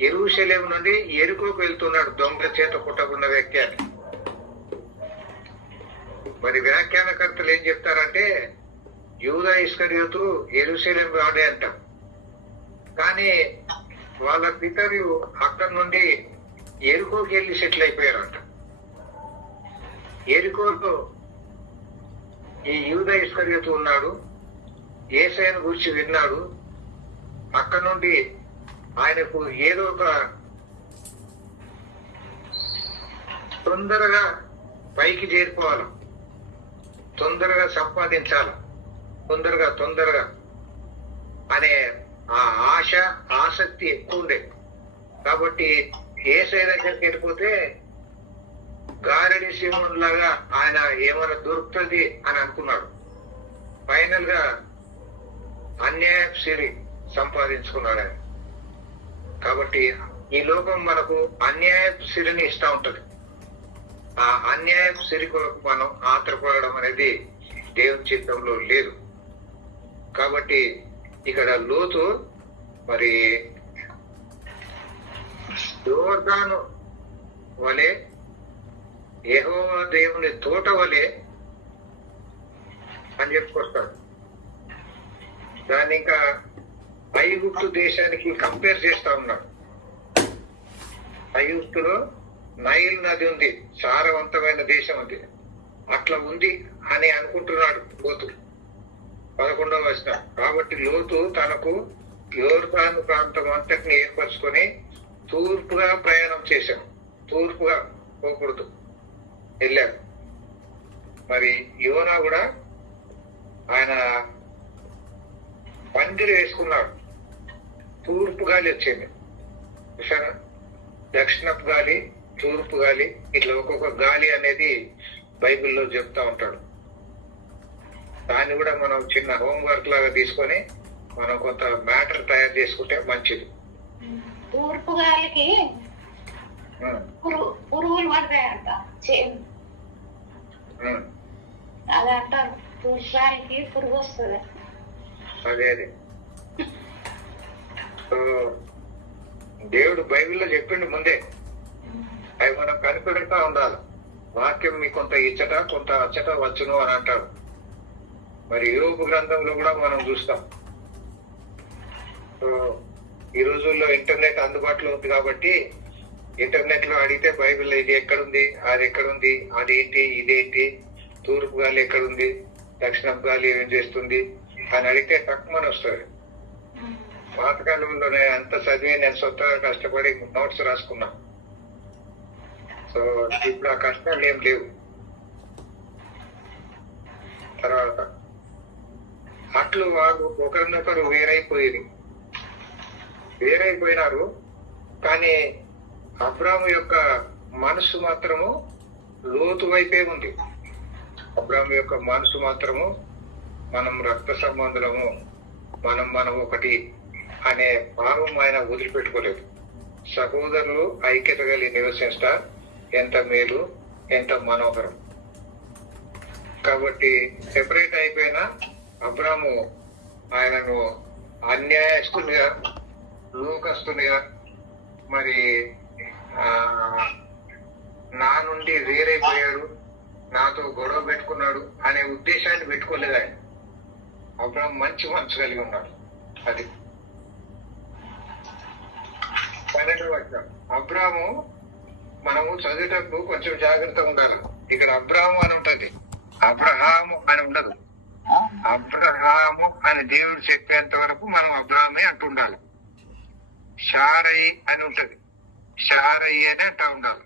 యెరూషలేము నుండి ఎరికోకు వెళ్తున్నాడు, దొంగ చేత కుట్టకున్న వ్యక్తి అని. మరి వ్యాఖ్యానకర్తలు ఏం చెప్తారంటే, యూదా ఇస్కరియోతు యెరూషలేము వాడే అంటాం. కానీ వాళ్ళ పితరులు అక్కడి నుండి ఎరుకోకి వెళ్ళి సెటిల్ అయిపోయారంట. ఎరుకోలో ఈ యూదా ఇస్కరియోతు ఉన్నాడు. యేసయ్యను గురించి విన్నాడు. అక్కడ నుండి ఆయనకు ఏదో ఒక తొందరగా పైకి చేరిపోవాలి, తొందరగా సంపాదించాలి, తొందరగా అనే ఆ ఆశ ఆసక్తి ఎక్కువ ఉండే. కాబట్టి యేసయ్య దగ్గరికి వెళ్ళిపోతే గారడి సింహం లాగా ఆయన ఏమైనా దొరుకుతుంది అని అనుకున్నాడు. ఫైనల్ గా అన్యాయపు సిరి సంపాదించుకున్నాడు ఆయన. కాబట్టి ఈ లోకం మనకు అన్యాయపు సిరిని ఇస్తా ఉంటది. ఆ అన్యాయపు సిరి కొరకు మనం ఆత్రపడడం అనేది దేవుని చిత్తంలో లేదు. కాబట్టి ఇక్కడ లోతు మరి యోర్దాను వలె యెహోవా దేవుని తోట వలె అని చెప్పుకొస్తాడు. దాన్ని ఇంకా ఐగుప్తు దేశానికి కంపేర్ చేస్తా ఉన్నాడు. ఐగుప్తులో నైల్ నది ఉంది, సారవంతమైన దేశం అది, అట్లా ఉంది అని అనుకుంటున్నాడు లోతు 11వ వచనం. కాబట్టి లోతు తనకు యోర్దాను ప్రాంతం అంతటిని ఏర్పరచుకొని తూర్పుగా ప్రయాణం చేశాడు. తూర్పుగా పోకూడదు వెళ్ళాడు. మరి యోనా కూడా ఆయన పందిరి వేసుకున్నాడు. తూర్పు గాలి వచ్చింది చూసారా, దక్షిణపు గాలి, తూర్పు గాలి, ఇట్లా ఒక్కొక్క గాలి అనేది బైబిల్లో చెప్తా ఉంటాడు. దాన్ని కూడా మనం చిన్న హోంవర్క్ లాగా తీసుకొని మనం కొంత మ్యాటర్ తయారు చేసుకుంటే మంచిది. తూర్పు గాలికి పురుగులు పడతాయంట, అదే అంటారు, తూర్పు గాలికి పురుగు వస్తుంది. అదే దేవుడు బైబిల్లో చెప్పిండు ముందే, అవి మనం కనిపెడతా ఉండాలి. వాక్యం మీ కొంత ఇచ్చట కొంత అచ్చట వచ్చును అని అంటాడు. మరి యోబు గ్రంథంలో కూడా మనం చూస్తాం. ఈ రోజుల్లో ఇంటర్నెట్ అందుబాటులో ఉంది కాబట్టి ఇంటర్నెట్ లో అడిగితే బైబిల్ ఇది ఎక్కడుంది, అది ఎక్కడుంది, అదేంటి, ఇదేంటి, తూర్పు గాలి ఎక్కడుంది, దక్షిణపు గాలి ఏం చేస్తుంది అని అడిగితే తక్కువ వస్తుంది. పాతకాలంలో అంత చదివి నేను సొంతగా కష్టపడి నోట్స్ రాసుకున్నా. సో ఇప్పుడు ఆ కష్టాలు ఏం లేవు. తర్వాత అట్లు వాళ్ళు ఒకరినొకరు వేరైపోయినారు. కానీ అబ్రాము యొక్క మనసు మాత్రము లోతు వైపే ఉంది. అబ్రాము యొక్క మనసు మాత్రము మనం రక్త సంబంధులము, మనం ఒకటి అనే భావం ఆయన వదిలిపెట్టుకోలేదు. సహోదరులు ఐక్యత కలిగి నివసించట ఎంత మేలు, ఎంత మనోహరం. కాబట్టి సెపరేట్ అయిపోయిన అబ్రాము ఆయనను అన్యాయస్తునిగా, లోకస్తునిగా, మరి నా నుండి వేరైపోయాడు, నాతో గొడవ పెట్టుకున్నాడు అనే ఉద్దేశాన్ని పెట్టుకోలేదు ఆయన. అబ్రాము మంచి మనసు కలిగి ఉన్నాడు. అది 12వ వచనం. అబ్రాము మనము చదివేటప్పుడు కొంచెం జాగ్రత్తగా ఉండాలి. ఇక్కడ అబ్రాము అని ఉంటది, అబ్రహాము అని ఉండదు. అబ్రహాము అని దేవుడు చెప్పేంత వరకు మనం అబ్రామే అంటుండాలి. షారయి అని ఉంటది, షారయి అని అంటూ ఉండాలి.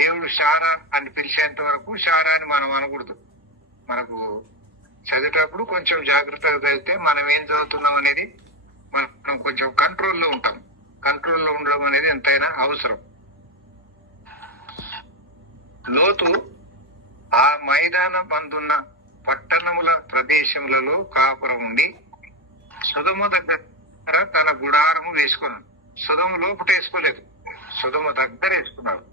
దేవుడు షారా అని పిలిచేంత వరకు షారా అని మనం అనకూడదు. మనకు చదివేటప్పుడు కొంచెం జాగ్రత్తగా చదివితే మనం ఏం చదువుతున్నాం అనేది మనం కొంచెం కంట్రోల్లో ఉంటాం. కంట్రోల్లో ఉండడం అనేది ఎంతైనా అవసరం. లోతు ఆ మైదానం అందున్న పట్టణముల ప్రదేశములలో కాపురం ఉండి సొదొమ దగ్గర తన గుడారము వేసుకున్నాడు. సొదొమ లోపట వేసుకోలేదు, సొదొమ దగ్గర వేసుకున్నాడు.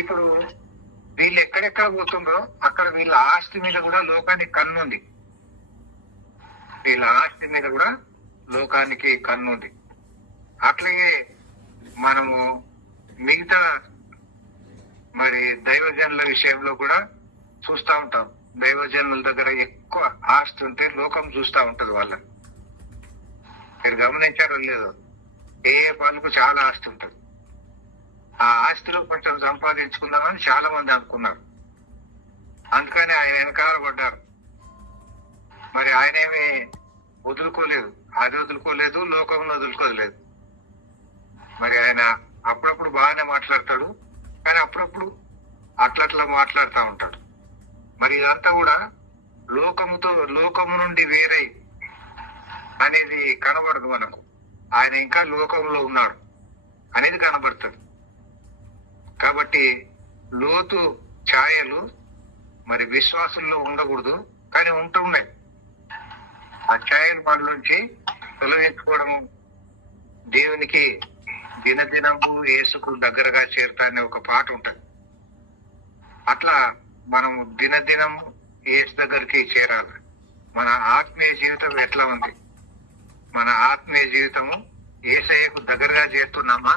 ఇప్పుడు వీళ్ళు ఎక్కడెక్కడ పోతుందో అక్కడ వీళ్ళ ఆస్తి మీద కూడా లోకానికి కన్నుంది. వీళ్ళ ఆస్తి మీద కూడా లోకానికి కన్నుంది. అట్లాగే మనము మిగతా మరి దైవజనుల విషయంలో కూడా చూస్తూ ఉంటాం. దైవజనుల దగ్గర ఎక్కువ ఆస్తి ఉంటే లోకం చూస్తూ ఉంటది వాళ్ళని. మీరు గమనించారో లేదో, ఏ వాళ్ళకు చాలా ఆస్తి ఉంటుంది. ఆ ఆస్తిలో కొంచెం సంపాదించుకుందామని చాలా మంది అనుకున్నారు. అందుకని ఆయన వెనకాల పడ్డారు. మరి ఆయన ఏమి వదులుకోలేదు, అది వదులుకోలేదు, లోకంలో వదులుకోలేదు. మరి ఆయన అప్పుడప్పుడు బాగానే మాట్లాడతాడు, కానీ అప్పుడప్పుడు అట్లట్లా మాట్లాడుతూ ఉంటాడు. మరి ఇదంతా కూడా లోకము నుండి వేరై అనేది కనబడదు మనకు. ఆయన ఇంకా లోకంలో ఉన్నాడు అనేది కనబడుతుంది. కాబట్టి లోతు ఛాయలు మరి విశ్వాసుల్లో ఉండకూడదు, కానీ ఉంటున్నాయి. ఆ ఛాయలు వాళ్ళ నుంచి తొలగించుకోవడం దేవునికి దినదినము యేసుకు దగ్గరగా చేరుతా అనే ఒక పాట ఉంటుంది. అట్లా మనం దినదినం యేసు దగ్గరికి చేరాలి. మన ఆత్మీయ జీవితం ఎట్లా ఉంది? మన ఆత్మీయ జీవితము యేసయ్యకు దగ్గరగా చేరుతున్నామా?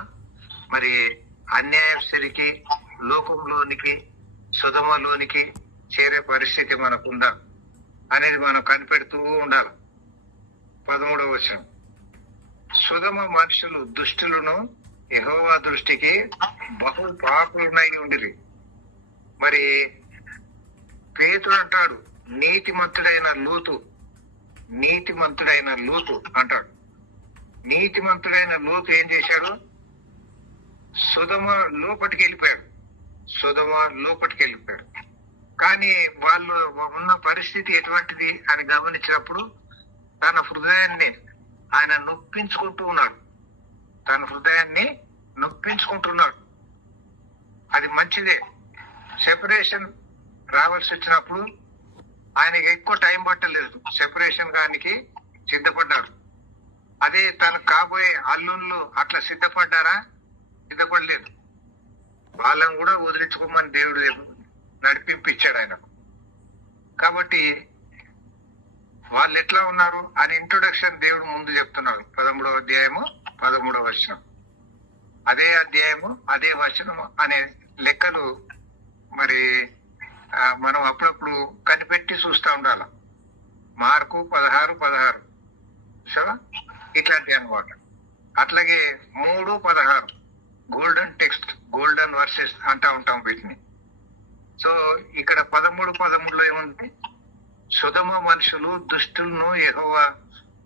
మరి అన్యాయస్తుడికి, లోకంలోనికి, సుధమలోనికి చేరే పరిస్థితి మనకుందా అనేది మనం కనిపెడుతూ ఉండాలి. 13వ వచనం, సుధమ మనుషులు దుష్టులను యెహోవా దృష్టికి బహు పాపులునై ఉండిరి. మరి పేతుడు అంటాడు, నీతిమంతుడైన లూతు అంటాడు. నీతిమంతుడైన లూతు ఏం చేశాడు? సుధమ లోపటికి వెళ్ళిపోయాడు. కానీ వాళ్ళు ఉన్న పరిస్థితి ఎటువంటిది అని గమనించినప్పుడు తన హృదయాన్ని ఆయన నొప్పించుకుంటూ ఉన్నాడు. అది మంచిదే. సెపరేషన్ రావాల్సి వచ్చినప్పుడు ఆయనకి ఎక్కువ టైం పట్టలేదు, సెపరేషన్ గానికి సిద్ధపడ్డాడు. అదే తను కాబోయే అల్లుళ్ళు అట్లా సిద్ధపడలేదు. వాళ్ళని కూడా వదిలించుకోమని దేవుడు నడిపించాడు ఆయన. కాబట్టి వాళ్ళు ఎట్లా ఉన్నారు అని ఇంట్రొడక్షన్ దేవుడు ముందు చెప్తున్నాడు. 13వ అధ్యాయము 13వ వచనం, అదే అధ్యాయము అదే వచనం అనే లెక్కలు మరి మనం అప్పుడప్పుడు కనిపెట్టి చూస్తూ ఉండాలి. మార్కు 16:16 ఇట్లాంటివి అన్నమాట. అట్లాగే 3:16 గోల్డెన్ టెక్స్ట్, గోల్డెన్ వర్సెస్ అంటా ఉంటాం వీటిని. సో ఇక్కడ 13:13లో ఏముంది? సుధమ మనుషులు దుష్టులను యెహోవా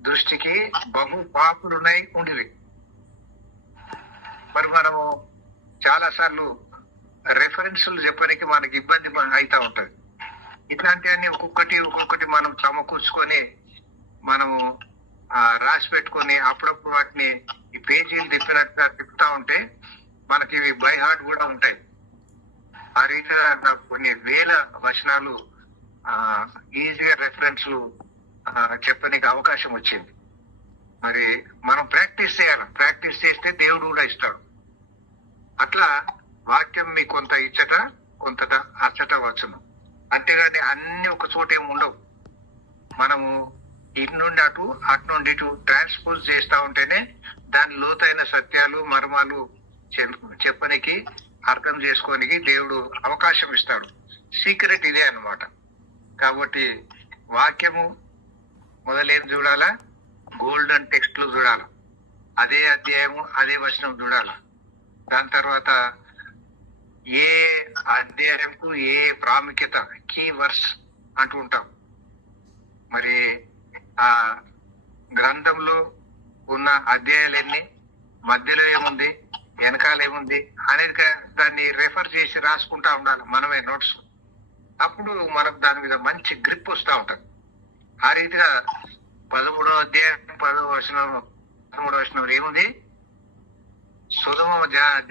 దృష్టికి బహు పాపులునై ఉండిరి. మరి మనము చాలా సార్లు రెఫరెన్సులు చెప్పడానికి మనకి ఇబ్బంది అవుతా ఉంటది. ఇట్లాంటివన్నీ ఒక్కొక్కటి మనం సమకూర్చుకొని మనము రాసి పెట్టుకొని అప్పుడప్పుడు వాటిని ఈ పేజీలు తిప్పినట్టుగా తిప్పుతా ఉంటే మనకి ఇవి బై హార్ట్ కూడా ఉంటాయి. ఆ రీతిగా నాకు కొన్ని వేల వచనాలు ఈజీగా రెఫరెన్స్లు చెప్పడానికి అవకాశం వచ్చింది. మరి మనం ప్రాక్టీస్ చేయాలి. ప్రాక్టీస్ చేస్తే దేవుడు కూడా ఇస్తాడు. అట్లా వాక్యం మీకు కొంత ఇచ్చట కొంత అచ్చట వచ్చును. అంతేగాని అన్ని ఒక చోట ఏమి ఉండవు. మనము ఇటు నుండి అటు నుండి ఇటు ట్రాన్స్పోజ్ చేస్తా ఉంటేనే దాని లోతైన సత్యాలు మర్మాలు చెప్పనికి అర్థం చేసుకోనికి దేవుడు అవకాశం ఇస్తాడు. సీక్రెట్ ఇదే అన్నమాట. కాబట్టి వాక్యము మొదలేం చూడాలా? గోల్డెన్ టెక్స్ట్లు చూడాలి. అదే అధ్యాయము అదే వచనం చూడాలి. దాని తర్వాత ఏ అధ్యాయంకు ఏ ప్రాముఖ్యత, కీ వర్స్ అంటూ ఉంటాం. మరి ఆ గ్రంథంలో ఉన్న అధ్యాయాలన్నీ మధ్యలో ఏముంది, వెనకాల ఏముంది అనేది దాన్ని రెఫర్ చేసి రాసుకుంటా ఉండాలి మనమే నోట్స్. అప్పుడు మనకు దాని మీద మంచి గ్రిప్ వస్తూ ఉంటుంది. ఆ రీతిగా 13వ అధ్యాయం 10వ వచనంలో ఏముంది? సుధమ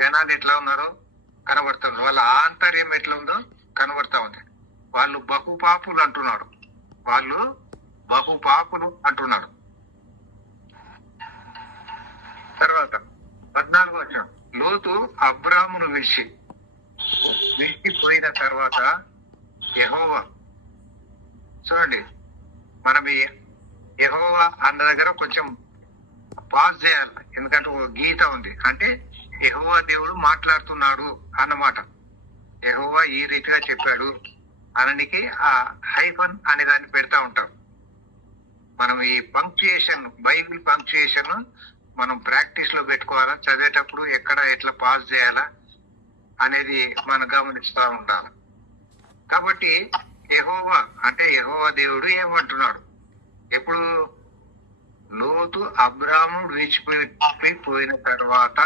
జనాలు ఎట్లా ఉన్నారో కనబడుతుంది. వాళ్ళ ఆంతర్యం ఎట్లా ఉందో కనబడతా ఉంది. వాళ్ళు బహుపాపులు అంటున్నాడు. తర్వాత 14వ వచనం, లోతు అబ్రామును విడిచిపోయిన తర్వాత యెహోవా. చూడండి, మనం ఈ యెహోవా అన్న దగ్గర కొంచెం పాజ్ చేయాలి. ఎందుకంటే ఒక గీత ఉంది. అంటే యెహోవా దేవుడు మాట్లాడుతున్నాడు అన్నమాట. యెహోవా ఈ రీతిగా చెప్పాడు అననికి ఆ హైఫన్ అనే దాన్ని పెడతా ఉంటాం. మనం ఈ పంక్చుయేషన్, బైబిల్ పంక్చుయేషన్ మనం ప్రాక్టీస్ లో పెట్టుకోవాలా, చదివేటప్పుడు ఎక్కడ ఎట్లా పాస్ చేయాలా అనేది మనం గమనిస్తూ ఉంటాం. కాబట్టి యెహోవా అంటే యెహోవా దేవుడు ఏమంటున్నాడు, ఎప్పుడు లోతు అబ్రాము విడిచిపోయిన తర్వాత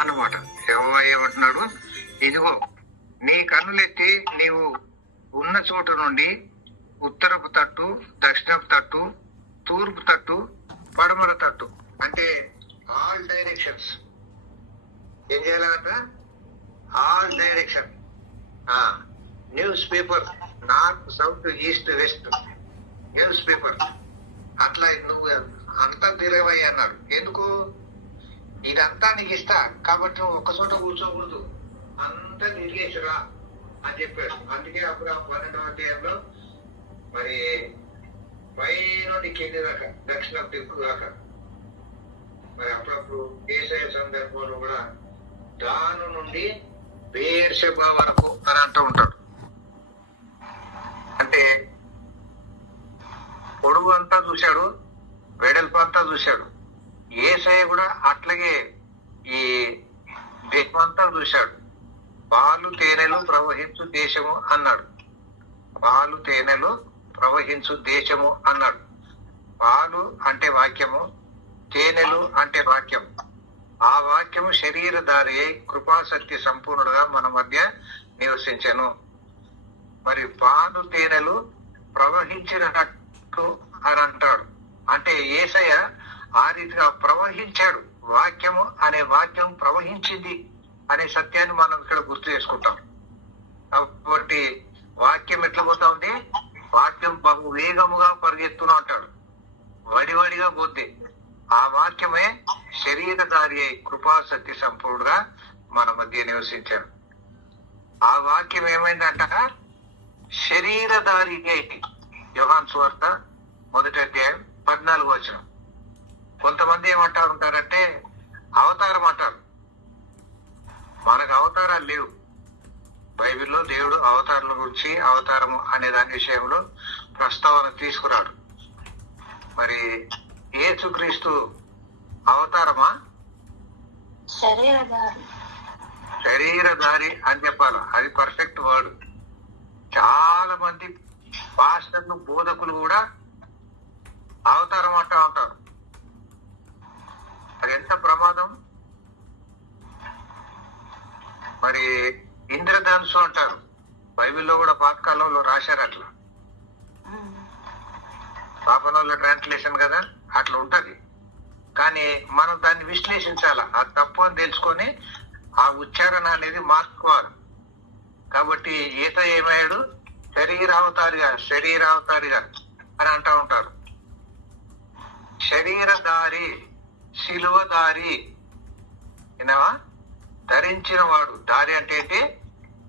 అన్నమాట. యెహోవా ఏమంటున్నాడు, ఇదిగో నీ కన్నులెత్తి నీవు ఉన్న చోటు నుండి ఉత్తరపు తట్టు, దక్షిణపు తట్టు, తూర్పు తట్టు, పడమర తట్టు అంటే ఆల్ డైరెక్షన్స్ ఏం చేయాలంట, all direction. News paper north, south, east, west news paper అట్లా నువ్వు అంతా తిరగవయ్య అన్నాడు. ఎందుకు, ఇదంతా నీకు ఇస్తా కాబట్టి నువ్వు ఒక్క చోట కూర్చోకూడదు, అంతా తిరిగేసురా అని చెప్పాడు. అందుకే అప్పుడు ఆ 12వ అధ్యాయంలో మరి పై నుండి కింది దాకా, దక్షిణ దిక్కు దాకా మరి అప్పుడప్పుడు ఏసయ సందర్భంలో కూడా దాను నుండి బేర్షెబా వరకు అని అంటూ ఉంటాడు. అంటే పొడుగు అంతా చూశాడు, వెడల్పు అంతా చూశాడు. ఏసయ్య కూడా అట్లాగే ఈ దేశమంతా చూశాడు. పాలు తేనెలు ప్రవహించు దేశము అన్నాడు. పాలు తేనెలు ప్రవహించు దేశము అన్నాడు. పాలు అంటే వాక్యము, తేనెలు అంటే వాక్యం. ఆ వాక్యము శరీరధారి అయి కృపాశక్తి సంపూర్ణుడుగా మన మధ్య నివసించెను. మరి పాలు తేనెలు ప్రవహించినట్టు అని అంటాడు. అంటే యేసయ్య ఆ రీతిగా ప్రవహించాడు. వాక్యము అనే వాక్యం ప్రవహించింది అనే సత్యాన్ని మనం ఇక్కడ గుర్తు చేసుకుంటాం. కాబట్టి వాక్యం ఎట్లా పోతా ఉంది, వాక్యం బహు వేగముగా పరిగెత్తును అంటాడు, వడివడిగా పోతే. ఆ వాక్యమే శరీరధారి అయి కృపాశక్తి సంపూర్ణుడుగా మన మధ్య నివసించాడు. ఆ వాక్యం ఏమైందంట, శరీరధారి అయి. యోహాను సువార్త 1వ అధ్యాయం 14వ వచనం. కొంతమంది ఏమంటారు ఉంటారంటే అవతారం అంటారు. మనకు అవతారాలు లేవు. బైబిల్లో దేవుడు అవతారాల గురించి, అవతారము అనే దాని విషయంలో ప్రస్తావన తీసుకురాడు. మరి యేసుక్రీస్తు అవతారమా, శరీరధారి అని చెప్పాలి. అది పర్ఫెక్ట్ వర్డ్. చాలా మంది పాస్టర్లు, బోధకులు కూడా అవతారం అంటూ ఉంటారు. అది ఎంత ప్రమాదం. మరి ఇంద్రధనుసు అంటారు. బైబిల్లో కూడా పాతకాలంలో రాశారు అట్లా. పాపనోళ్ళ ట్రాన్స్లేషన్ కదా, అట్లా ఉంటది. కానీ మనం దాన్ని విశ్లేషించాలా, అది తప్పు అని తెలుసుకొని ఆ ఉచ్చారణ అనేది మార్చుకోవాలి. కాబట్టి ఈత ఏమయ్యాడు, శరీరావతారిగా అని అంటూ ఉంటారు. శరీరధారి, శిలువధారి, విన్నావా, ధరించిన వాడు. దారి అంటే ఏంటి,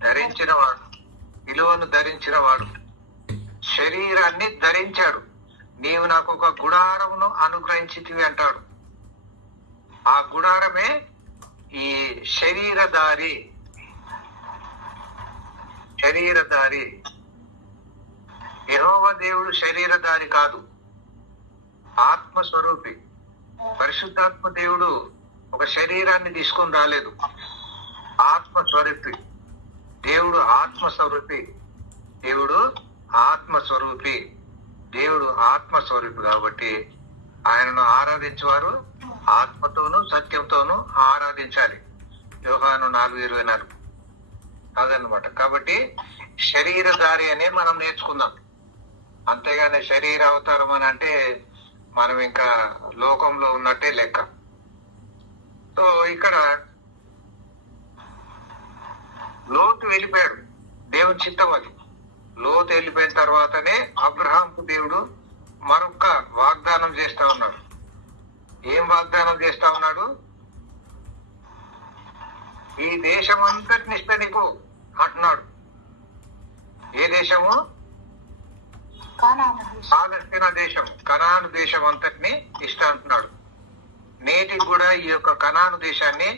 ధరించిన వాడు, విలువను ధరించిన వాడు. శరీరాన్ని ధరించాడు. నీవు నాకు ఒక గుడారమును అనుగ్రహించితివి అంటాడు. ఆ గుడారమే ఈ శరీరధారి. యెహోవా దేవుడు శరీరధారి కాదు, ఆత్మస్వరూపి. పరిశుద్ధాత్మ దేవుడు ఒక శరీరాన్ని తీసుకొని రాలేదు, ఆత్మస్వరూపి. దేవుడు ఆత్మస్వరూపి. దేవుడు ఆత్మస్వరూపి కాబట్టి ఆయనను ఆరాధించేవారు ఆత్మతోనూ సత్యంతోనూ ఆరాధించాలి. యోహాను 4:24 అదనమాట. కాబట్టి శరీరధారి అనే మనం నేర్చుకుందాం. అంతేగాని శరీర అవతారం అని అంటే మనం ఇంకా లోకంలో ఉన్నట్టే లెక్క. సో ఇక్కడ లోతు వెళ్ళిపోయాడు, దేవుని చిత్తం అది. లోతు వెళ్ళిపోయిన తర్వాతనే అబ్రహాంకు దేవుడు మరొక వాగ్దానం చేస్తా ఉన్నాడు. ఏం వాగ్దానం చేస్తా ఉన్నాడు, ఈ దేశం అంతటిని ఇస్తే నీకు అంటున్నాడు. ఏ దేశము, పాలస్తీనా దేశం, కనాను దేశం అంతటిని ఇస్తా అంటున్నాడు. నేటికి కూడా ఈ యొక్క కనాను దేశాన్ని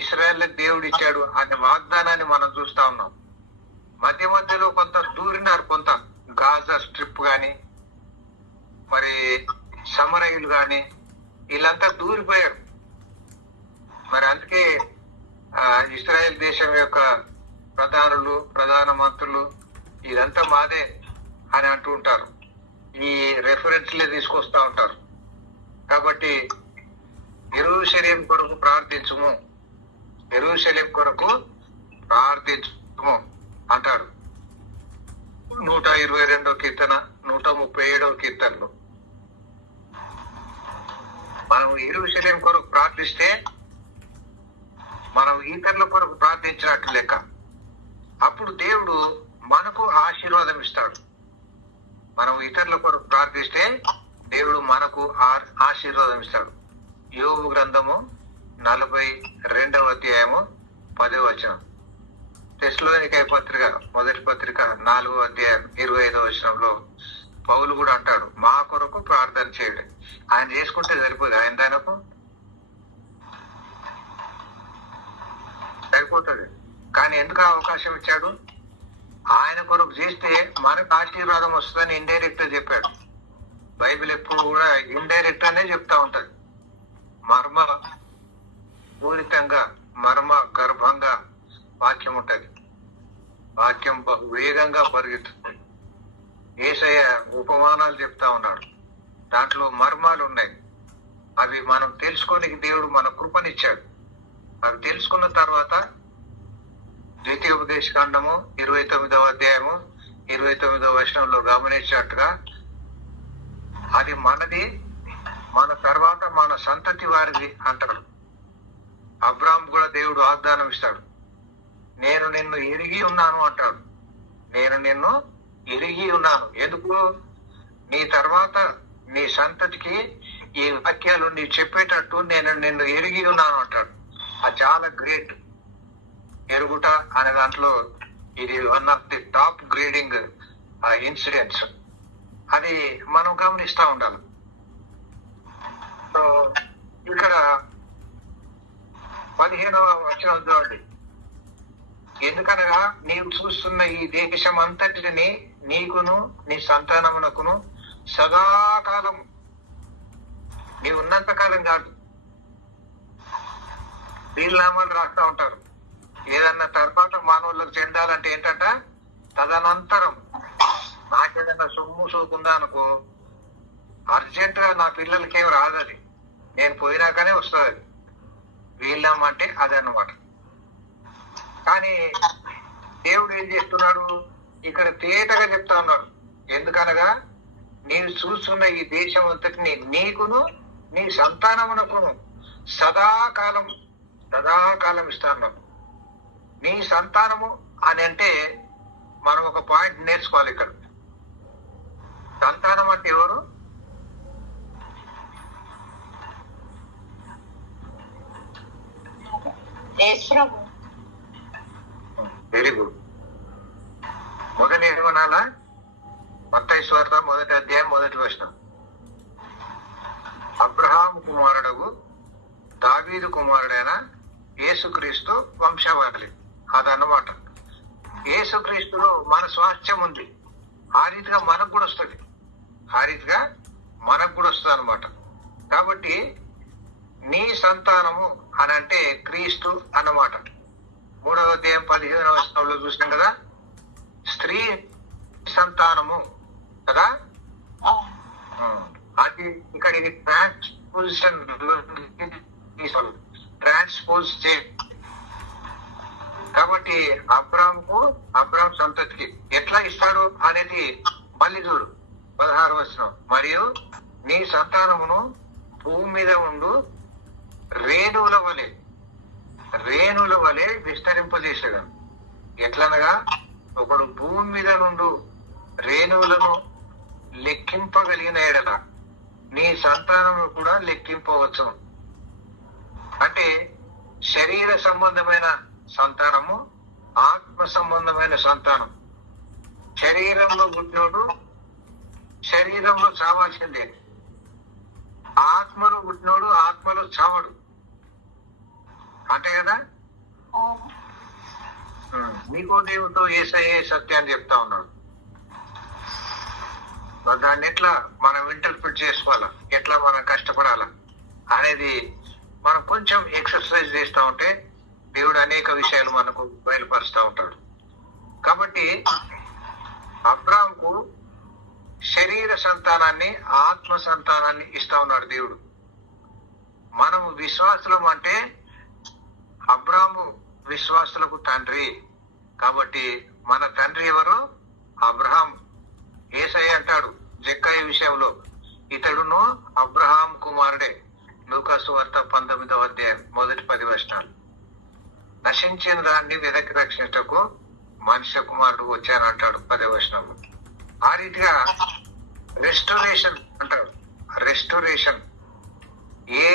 ఇశ్రాయేల్ దేవుడు ఇచ్చాడు అనే వాగ్దానాన్ని మనం చూస్తా ఉన్నాం. మధ్య మధ్యలో కొంత దూరినారు, కొంత గాజా స్ట్రిప్ గాని, మరి సమరయులు గాని, వీళ్ళంతా దూరిపోయారు. మరి అందుకే ఇస్రాయేల్ దేశం యొక్క ప్రధానులు, ప్రధాన మంత్రులు ఇదంతా మాదే అని అంటూ ఉంటారు. ఈ రెఫరెన్స్లే తీసుకొస్తా ఉంటారు. కాబట్టి యెరూషలేము కొరకు ప్రార్థించుము, యెరూషలేము కొరకు ప్రార్థించుము అంటాడు 122వ కీర్తన, 137వ కీర్తనలో. మనం యెరూషలేము కొరకు ప్రార్థిస్తే మనం ఇతరుల కొరకు ప్రార్థించినట్టు లెక్క. అప్పుడు దేవుడు మనకు ఆశీర్వాదం ఇస్తాడు. మనం ఇతరుల కొరకు ప్రార్థిస్తే దేవుడు మనకు ఆశీర్వాదం ఇస్తాడు. యోబు గ్రంథము 42వ అధ్యాయము 10వ వచనం. తెస్సలోనికై పత్రిక, మొదటి పత్రిక 4వ అధ్యాయం 25వ వచనంలో పౌలు కూడా అంటాడు, మా కొరకు ప్రార్థన చేయడం. ఆయన చేసుకుంటే సరిపోదు, ఆయన దానకు సరిపోతుంది. కానీ ఎందుకు అవకాశం ఇచ్చాడు? ఆయన కొరకు చేస్తే మనకు ఆశీర్వాదం వస్తుందని ఇండైరెక్ట్ గా చెప్పాడు. బైబిల్ ఎప్పుడు కూడా ఇండైరెక్ట్ అనే చెప్తా ఉంటది. మర్మ పూరితంగా, మర్మ గర్భంగా వాక్యం ఉంటది. వాక్యం వేగంగా పరిగెత్తుతుంది. యేసయ్య ఉపమానాలు చెప్తా ఉన్నాడు, దాంట్లో మర్మాలు ఉన్నాయి. అవి మనం తెలుసుకోనికి దేవుడు మన కృపనిచ్చాడు. అవి తెలుసుకున్న తర్వాత ద్వితీయోపదేశకాండము 29వ అధ్యాయము 29వ వచనంలో గమనించినట్టుగా అది మనది, మన తర్వాత మన సంతతి వారిది అంటాడు. అబ్రాహాం కూడా దేవుడు వాగ్దానం ఇస్తాడు, నేను నిన్ను ఎరిగి ఉన్నాను అంటాడు. నేను నిన్ను ఎరిగి ఉన్నాను. ఎందుకు? నీ తర్వాత నీ సంతతికి ఈ వాక్యాలు నీ చెప్పేటట్టు నేను నిన్ను ఎరిగి ఉన్నాను అంటాడు. అది చాలా గ్రేట్. ఎరుగుట అనే దాంట్లో ఇది one of the top grading incidents. అది మనం గమనిస్తూ ఉండాలి. సో ఇక్కడ 15వ వచనం చూడండి. ఎందుకనగా నీవు చూస్తున్న ఈ దేశం అంతటిని నీకును నీ సంతానమునకును సదాకాలం, నీవు ఉన్నంత కాలం కాదు. వీళ్ళనామాలు రాస్తా ఉంటారు. ఏదన్నా తర్వాత మానవులకు చెందాలంటే ఏంటంట, తదనంతరం. నాకేదన్నా సొమ్ము సోకుందా అనుకో, అర్జెంట్ గా నా పిల్లలకేం రాదది, నేను పోయినాకనే వస్తుంది అది. వీళ్ళమంటే అదన్నమాట. కానీ దేవుడు ఏం చేస్తున్నాడు ఇక్కడ తేటగా చెప్తా ఉన్నాడు. ఎందుకనగా నీవు చూస్తున్న ఈ దేశం అంతటిని నీకును నీ సంతానమునకును సదాకాలం ఇస్తాను. నీ సంతానము అని అంటే మనం ఒక పాయింట్ నేర్చుకోవాలి ఇక్కడ. సంతానం అంటే ఎవరు? Very good. మొదటి ఏమనాలా? మత్తయి సువార్త 1వ అధ్యాయం 1వ వచనం. అబ్రహాము కుమారుడగు దావీదు కుమారుడైన యేసుక్రీస్తు వంశావళి. అదన్నమాట. యేసుక్రీస్తులో మన స్వాస్థ్యం ఉంది. ఆ రీతిగా మనకు కూడా వస్తుంది. అనమాట. కాబట్టి నీ సంతానము అని అంటే క్రీస్తు అన్నమాట. 3వ అధ్యాయం 15వ వచనంలో చూసినాం కదా, స్త్రీ సంతానము కదా. అది ఇక్కడ ఇది ట్రాన్స్పోజ్ చే. కాబట్టి అబ్రాహాం సంతతికి ఎట్లా ఇస్తాడు అనేది మళ్ళీ చూడు 16వ వచనం. మరియు నీ సంతానమును భూమి మీద ఉండు రేణువుల వలె విస్తరింపజేసేదాం. ఎట్లనగా ఒకడు భూమి మీద నుండు రేణువులను లెక్కింపగలిగిన ఎడల నీ సంతానము కూడా లెక్కింపవచ్చు. అంటే శరీర సంబంధమైన సంతానము, ఆత్మ సంబంధమైన సంతానం. శరీరంలో పుట్టినోడు శరీరంలో చావాల్సిందే. ఆత్మలో పుట్టినోడు ఆత్మలో చావడు. అంతే కదా. నీకో దేవుడితో యేసయ్యే సత్యాన్ని చెప్తా ఉన్నాడు. దాన్ని ఎట్లా మనం ఇంటర్ప్రిట్ చేసుకోవాలా, ఎట్లా మనం కష్టపడాలా అనేది మనం కొంచెం ఎక్సర్సైజ్ చేస్తూ ఉంటే దేవుడు అనేక విషయాలు మనకు బయలుపరుస్తూ ఉంటాడు. కాబట్టి అబ్రాహాముకు శరీర సంతానాన్ని, ఆత్మ సంతానాన్ని ఇస్తా ఉన్నాడు దేవుడు. మనము విశ్వాసులం అంటే అబ్రాహాము విశ్వాసులకు తండ్రి. కాబట్టి మన తండ్రి ఎవరు? అబ్రహాం. యేసయ్య అంటాడు జక్కయ్య విషయంలో, ఇతడును అబ్రహాం కుమారుడే. లూకాసు వార్త 19వ అధ్యాయం మొదటి 10 వచనాలు. నశించిన దాన్ని వెనక్కి రక్షించటకు మనుష్య కుమారుడు వచ్చానంటాడు 10వ వచనంలో. ఆ రీతిగా రెస్టోరేషన్ అంటాడు. రెస్టోరేషన్, ఏ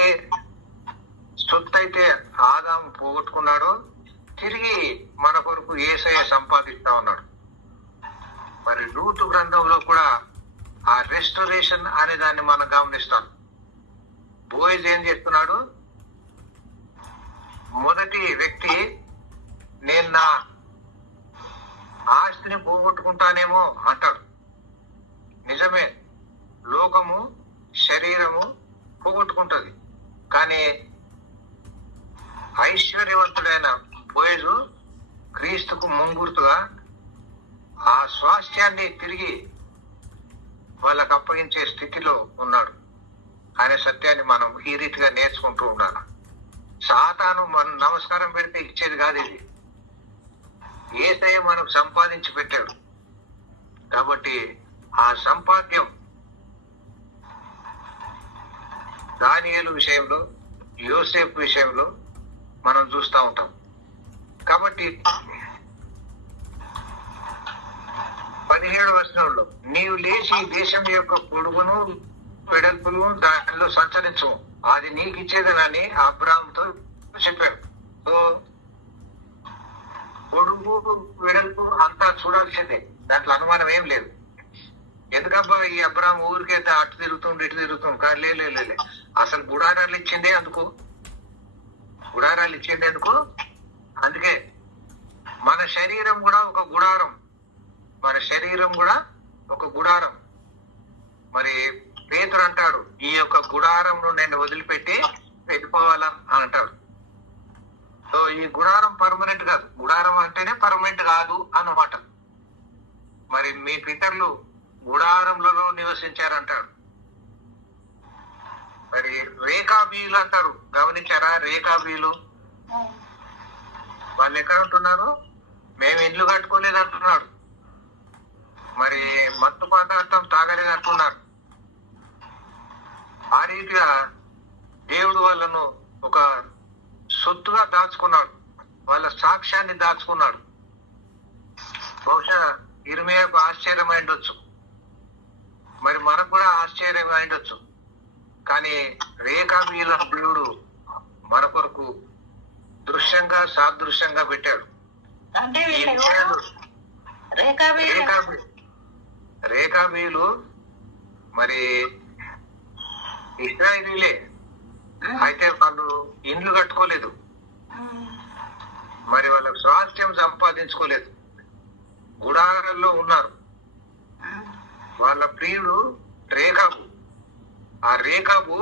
సొత్తు అయితే ఆదాము పోగొట్టుకున్నాడో తిరిగి మన కొరకు యేసయ్య సంపాదిస్తా ఉన్నాడు. మరి రూతు గ్రంథంలో కూడా ఆ రెస్టోరేషన్ అనే దాన్ని మనం గమనిస్తాం. బోయజ్ ఏం చెప్తున్నాడు? మొదటి వ్యక్తి, నేను నా ఆస్తిని పోగొట్టుకుంటానేమో అంటాడు. నిజమే, లోకము శరీరము పోగొట్టుకుంటది. కానీ ఐశ్వర్యవంతుడైన బోయజు క్రీస్తుకు ముంగుర్తుగా ఆ స్వాస్థ్యాన్ని తిరిగి వాళ్ళకు అప్పగించే స్థితిలో ఉన్నాడు అనే సత్యాన్ని మనం ఈ రీతిగా నేర్చుకుంటూ ఉండాలి. సాతాను మనం నమస్కారం పెడితే ఇచ్చేది కాదు ఇది. యేసయ్య మనకు సంపాదించి పెట్టాడు. కాబట్టి ఆ సంపాద్యం దానియేలు విషయంలో, యోసేపు విషయంలో మనం చూస్తూ ఉంటాం. కాబట్టి 17వ వచనంలో, నీవు లేచి దేశం యొక్క పొడుగును వెడల్పును దానిలో సంచరించు, అది నీకు ఇచ్చేదనని అబ్రాహాముతో చెప్పాడు. సో పొడుగు వెడల్పు అంతా చూడాల్సిందే, దాంట్లో అనుమానం ఏం లేదు. ఎందుకబ్బా ఈ అబ్రాహాం ఊరికైతే అటు తిరుగుతుండు ఇటు తిరుగుతుండు? లే, అసలు గుడారాలు ఇచ్చిందే అందుకు. గుడారాలు ఇచ్చింది ఎందుకు? అందుకే మన శరీరం కూడా ఒక గుడారం. మన శరీరం కూడా ఒక గుడారం. మరి పేతురు అంటాడు, ఈ యొక్క గుడారంను నేను వదిలిపెట్టి వెళ్ళిపోవాలా అని అంటాడు. సో ఈ గుడారం పర్మనెంట్ కాదు. గుడారం అంటేనే పర్మనెంట్ కాదు అన్నమాట. మరి మీ పితరులు గుడారంలో నివసించారంటాడు. మరి రేఖాబీలు అంటారు, గమనించారా? రేఖాబీలు వాళ్ళు ఎక్కడ ఉంటున్నారు? మేము ఇల్లు కట్టుకోలేదు అంటున్నాడు. మరి మత్తు పదార్థం తాగలేదు అంటున్నారు. ఆ రీతిగా దేవుడు వాళ్ళను ఒక సొత్తుగా దాచుకున్నాడు, వాళ్ళ సాక్ష్యాన్ని దాచుకున్నాడు. బహుశా ఇర్మియాకు ఆశ్చర్యం అయిండొచ్చు, మరి మనకు కూడా ఆశ్చర్యం అయిండొచ్చు. కానీ రేఖాబీల దేవుడు మన కొరకు దృశ్యంగా సాదృశ్యంగా పెట్టాడు. అంటే ఈ విషయాలు రేఖాబీలు రేఖాబీలు మరి ఇశ్రాయేలీలే, అయితే వాళ్ళు ఇండ్లు కట్టుకోలేదు, మరి వాళ్ళ స్వాస్థ్యం సంపాదించుకోలేదు, గుడారాల్లో ఉన్నారు. వాళ్ళ ప్రియుడు రేఖాబు. ఆ రేఖాబు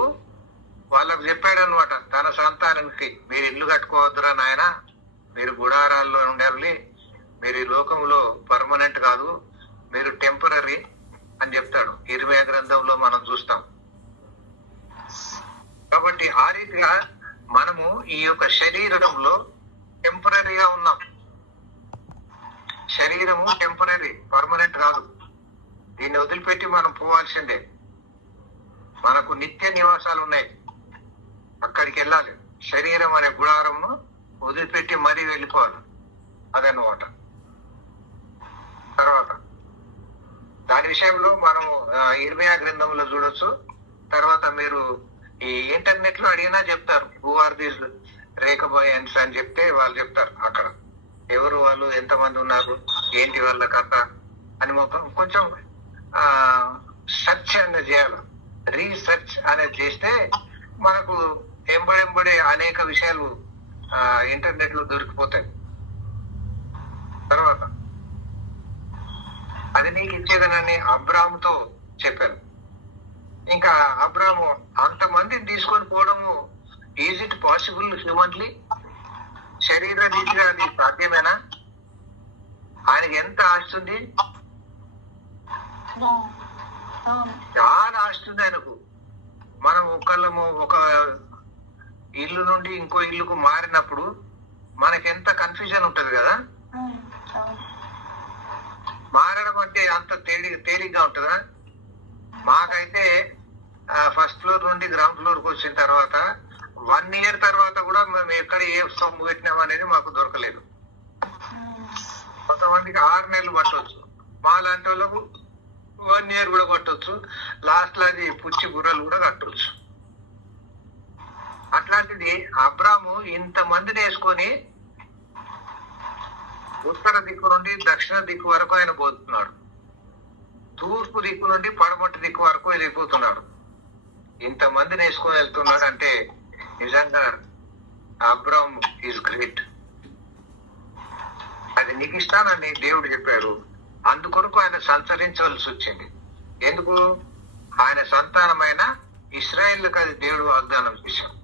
వాళ్ళకు చెప్పాడు అనమాట, తన సంతానానికి, మీరు ఇల్లు కట్టుకోవద్దురా నాయన, మీరు గుడారాల్లో ఉండాలి, మీరు ఈ లోకంలో పర్మనెంట్ కాదు, మీరు టెంపరీ అని చెప్తాడు. ఇర్మియా గ్రంథంలో మనం చూస్తాం. కాబట్టి ఆ రీతిగా మనము ఈ యొక్క శరీరంలో టెంపరీగా ఉన్నాం. శరీరము టెంపరీ, పర్మనెంట్ కాదు. దీన్ని వదిలిపెట్టి మనం పోవాల్సిందే. మనకు నిత్య నివాసాలు ఉన్నాయి, అక్కడికి వెళ్ళాలి. శరీరం అనే గుడారంను వదిలిపెట్టి మరీ వెళ్ళిపోవాలి, అదన్నమాట. తర్వాత దాని విషయంలో మనం ఇర్మియా గ్రంథంలో చూడొచ్చు. తర్వాత మీరు ఈ ఇంటర్నెట్ లో అడిగినా చెప్తారు, హూ ఆర్ దీస్ రేఖాబీయన్స్ అని చెప్తే వాళ్ళు చెప్తారు అక్కడ ఎవరు వాళ్ళు, ఎంతమంది ఉన్నారు, ఏంటి వాళ్ళ కథ అని మొత్తం కొంచెం సెర్చ్ అనేది చేయాలి. రీసెర్చ్ అనేది చేస్తే మనకు ఎంబడెంబడే అనేక విషయాలు ఇంటర్నెట్ లో దొరికిపోతాయి. తర్వాత అది నీకు ఇచ్చేదనని అబ్రాహాముతో చెప్పాను. ఇంకా అబ్రాము అంతమందిని తీసుకొని పోవడము ఈజ్ ఇట్ పాసిబుల్ హ్యూమన్లీ? శరీర రీతిగా అది సాధ్యమేనా? ఆయనకి ఎంత ఆస్తి ఉంది? చాలా ఆస్తి ఉంది ఆయనకు. మనం ఒకళ్ళము ఒక ఇల్లు నుండి ఇంకో ఇల్లుకు మారినప్పుడు మనకి ఎంత కన్ఫ్యూజన్ ఉంటది కదా. మారడం అంటే అంత తేలిగ్గా ఉంటుందా? మాకైతే ఫస్ట్ ఫ్లోర్ నుండి గ్రౌండ్ ఫ్లోర్ కు వచ్చిన తర్వాత 1 year తర్వాత కూడా మేము ఎక్కడ ఏ సొమ్ము పెట్టినాం అనేది మాకు దొరకలేదు. కొంతమందికి 6 నెలలు పట్టవచ్చు, మా లాంటి వాళ్ళకు 1 year కూడా పట్టవచ్చు, లాస్ట్ లో అది పుచ్చి బుర్రలు కూడా కట్టవచ్చు. అట్లాంటిది అబ్రాము ఇంతమందిని వేసుకొని ఉత్తర దిక్కు నుండి దక్షిణ దిక్కు వరకు ఆయన పోతున్నాడు, తూర్పు దిక్కు నుండి పడమటి దిక్కు వరకు వెళ్ళిపోతున్నాడు. ఇంతమందిని వేసుకొని వెళ్తున్నాడు అంటే నిజంగా అబ్రామ్ ఈజ్ గ్రేట్. అది నీకు ఇస్తానని దేవుడు చెప్పాడు. అందుకొరకు ఆయన సంచరించవలసి వచ్చింది. ఎందుకు? ఆయన సంతానమైన ఇశ్రాయేలుకు అది దేవుడు వాగ్దానం చేశాడు.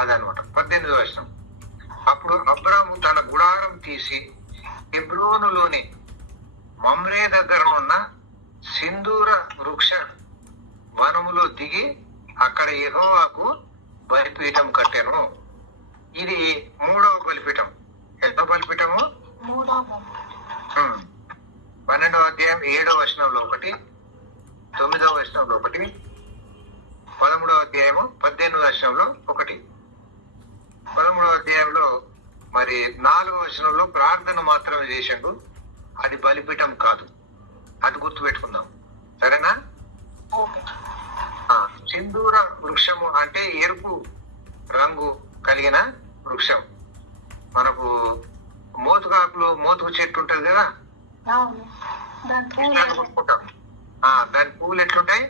అదనమాట 18వ వచనం. అప్పుడు అబ్రాము తన గుడారం తీసి హెబ్రోనులోని మమ్రే దగ్గరనున్న సింధూర వృక్ష వనములో దిగి అక్కడ యెహోవాకు బలిపీఠం కట్టాను. ఇది 3వ బలిపీఠం. ఎంతో బలిపీఠము? 12వ అధ్యాయం 7వ వచనంలో ఒకటి, 9వ వచనంలో ఒకటి, 13వ అధ్యాయము 18వ వచనంలో ఒకటి. 13వ అధ్యాయంలో మరి 4వ వచనంలో ప్రార్థన మాత్రమే చేసిండు. అది బలిపీఠం కాదు, అది గుర్తుపెట్టుకుందాం. సరేనా? సింధూర వృక్షము అంటే ఎరుపు రంగు కలిగిన వృక్షం. మనకు మోతుగాకులు, మోతుకు చెట్టు ఉంటది కదా, దాని పువ్వులు ఎట్లుంటాయి?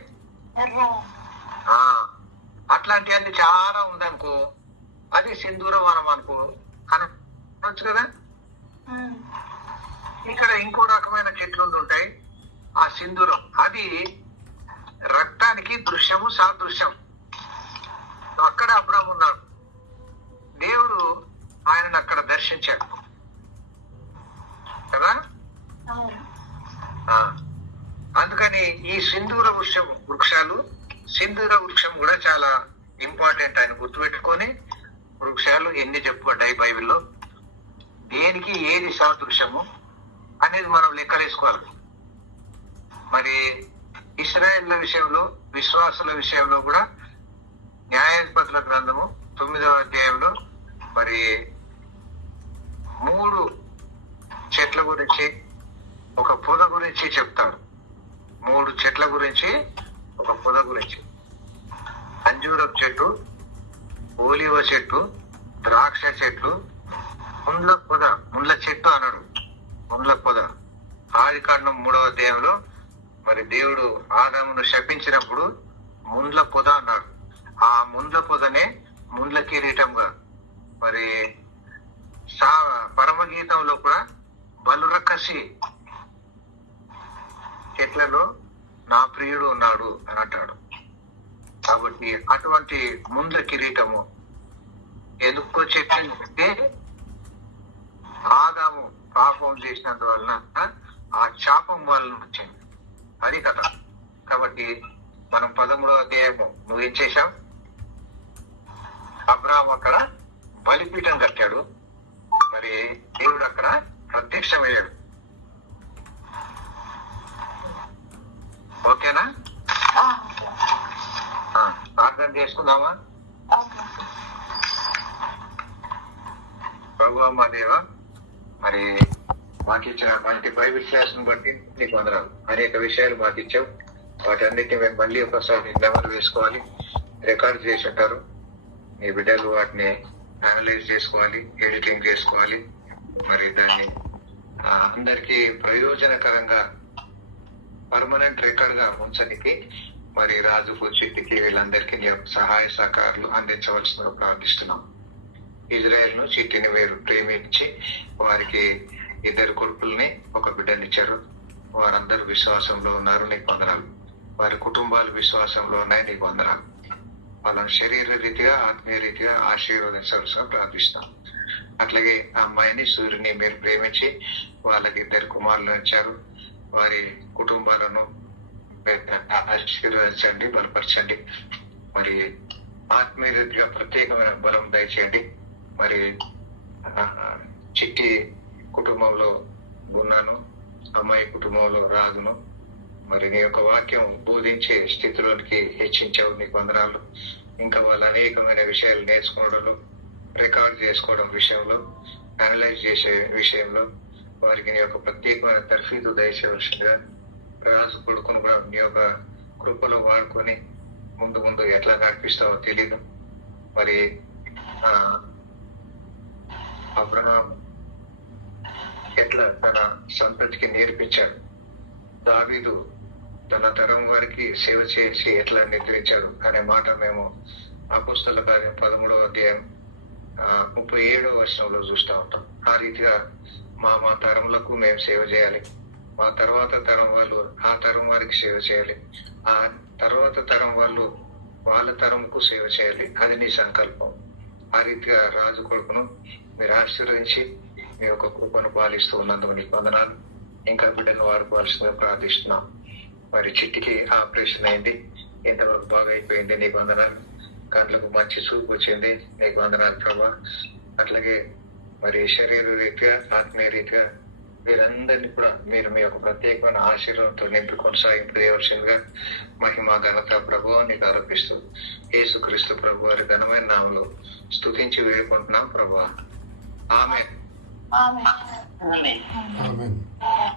అట్లాంటివన్నీ చాలా ఉందనుకో, అది సింధూర వనం అనుకో అనొచ్చు కదా. ఇక్కడ ఇంకో రకమైన చెట్లు ఉంటాయి. ఆ సింధూరం అది రక్తానికి దృశ్యము, సాదృశ్యం. అక్కడ అబ్రాము ఉన్నాడు. దేవుడు ఆయనను అక్కడ దర్శించాడు కదా. అందుకని ఈ సింధూర వృక్షాలు, సింధూర వృక్షం కూడా చాలా ఇంపార్టెంట్. ఆయన గుర్తుపెట్టుకొని వృక్షాలు ఎన్ని చెప్పుకుంటాయి బైబిల్లో, దేనికి ఏది సాదృశ్యము అనేది మనం లెక్కలేసుకోవాలి. మరి ఇశ్రాయేళ్ల విషయంలో, విశ్వాసుల విషయంలో కూడా న్యాయాధిపతుల గ్రంథము 9వ అధ్యాయంలో మరి 3 చెట్ల గురించి, ఒక పొద గురించి చెప్తాడు. 3 చెట్ల గురించి, ఒక పొద గురించి. అంజూరపు చెట్టు, ఓలివ చెట్టు, ద్రాక్ష చెట్లు, ముండ్ల పొద. ముండ్ల చెట్టు అనడు, ముండ్ల పొద. ఆదికాండం 3వ అధ్యాయంలో మరి దేవుడు ఆదామును శపించినప్పుడు ముండ్ల పొద అన్నాడు. ఆ ముండ్ల పొదనే ముండ్ల కిరీటంగా మరి పరమగీతంలో కూడా బలురక్కసి చెట్లలో నా ప్రియుడు ఉన్నాడు అని అంటాడు. కాబట్టి అటువంటి ముండ్ల కిరీటము ఎందుకో చెప్పిందంటే ఆదాము పాపం చేసినందువలన ఆ శాపం వలన వచ్చింది. అది కథ. కాబట్టి మనం 13వ అధ్యాయము ముగించేశాం. అబ్రాహాము అక్కడ బలిపీఠం కట్టాడు, మరి దేవుడు అక్కడ ప్రత్యక్షమయ్యాడు. ఓకేనా? ప్రార్థన చేసుకుందామా? ప్రభువా మా దేవా, మరి మాకు ఇచ్చిన మంచి బైబిల్ క్లాస్ ను బట్టి నీకు వందనాలు. అనేక విషయాలు మాకు ఇచ్చావు. వాటన్నిటిని మేము మళ్ళీ ఒకసారి నెమరు వేసుకోవాలి, రికార్డ్ చేసి ఉంటారు. మీ బిడ్డలు వాటిని అనలైజ్ చేసుకోవాలి, ఎడిటింగ్ చేసుకోవాలి. మరి దాన్ని అందరికీ ప్రయోజనకరంగా పర్మనెంట్ రికార్డ్ గా ఉంచడానికి మరి రాజుకు, చిట్టికి, వీళ్ళందరికీ నీ యొక్క సహాయ సహకారాలు అందించవలసిన ప్రార్థిస్తున్నాం. ఇజ్రాయెల్ ను, చిట్టిని వేరు ప్రేమించి వారికి 2 కొడుకుల్ని, 1 బిడ్డనిచ్చారు. వారందరూ విశ్వాసంలో ఉన్నారు. నీకు వందనాలు. వారి కుటుంబాలు విశ్వాసంలో ఉన్నాయి. నీకు వందనాలు. వాళ్ళని శరీర రీతిగా ఆత్మీయ రీతిగా ఆశీర్వదించాల్సిన ప్రార్థిస్తాం. అట్లాగే ఆ అమ్మాయిని సూర్యుని మీరు ప్రేమించి వాళ్ళకి 2 కుమారులను ఇచ్చారు. వారి కుటుంబాలను ఆశీర్వదించండి, బలపరచండి. మరి ఆత్మీయ రీతిగా ప్రత్యేకమైన బలం దయచేయండి. మరి చిట్టి కుటుంబంలో గున్నాను, అమ్మాయి కుటుంబంలో రాజును మరి నీ యొక్క వాక్యం బోధించే స్థితిలోనికి హెచ్చించావు. నీకు వందనాలు. ఇంకా వాళ్ళు అనేకమైన విషయాలు నేర్చుకోవడంలో, రికార్డ్ చేసుకోవడం విషయంలో, అనలైజ్ చేసే విషయంలో వారికి నీ యొక్క ప్రత్యేకమైన తర్ఫీదు దయచేయవలసిందిగా రాజు కొడుకును కూడా నీ యొక్క కృపలో వాడుకొని ముందు ఎట్లా నడిపిస్తావో తెలీదు. మరి అబ్రహాం ఎట్లా తన సంతతికి నేర్పించాడు, దావీదు తన తరం వారికి సేవ చేసి ఎట్లా నిద్రించాడు అనే మాట మేము అపోస్తలుల కార్యం 13వ అధ్యాయం 37వ వచనంలో చూస్తూ ఉంటాం. ఆ రీతిగా మా తరములకు మేము సేవ చేయాలి. మా తర్వాత తరం వాళ్ళు ఆ తరం వారికి సేవ చేయాలి. ఆ తర్వాత తరం వాళ్ళు వాళ్ళ తరంకు సేవ చేయాలి. అది నీ సంకల్పం. ఆ రీతిగా రాజు కొడుకును మీరు ఆశీర్వదించి మీ యొక్క కృపను పాలిస్తూ ఉన్నందుకు నీకు వందనాలు. ఇంకా బిడ్డను వాడుకోవాల్సిందిగా ప్రార్థిస్తున్నాం. మరి చిట్టికి ఆపరేషన్ అయింది, ఎంతవరకు బాగా అయిపోయింది. నీకు వందనాలు. కంట్లకు మంచి చూపు వచ్చింది. నీకు వందనాలు ప్రభా. అట్లాగే మరి శరీర రీతిగా ఆత్మీయ రీతిగా వీరందరినీ కూడా మీరు మీ యొక్క ప్రత్యేకమైన ఆశీర్వాదంతో నింపి కొనసాగింపజేయవలసిందిగా మహిమ ఘనత ప్రభువు నీకు ఆరోపిస్తూ యేసుక్రీస్తు ప్రభు వారి ఘనమైన నామలో స్తుతించి వేడుకుంటున్నాం ప్రభా. ఆమేన్. ఆమేన్. ఆమేన్. ఆమేన్.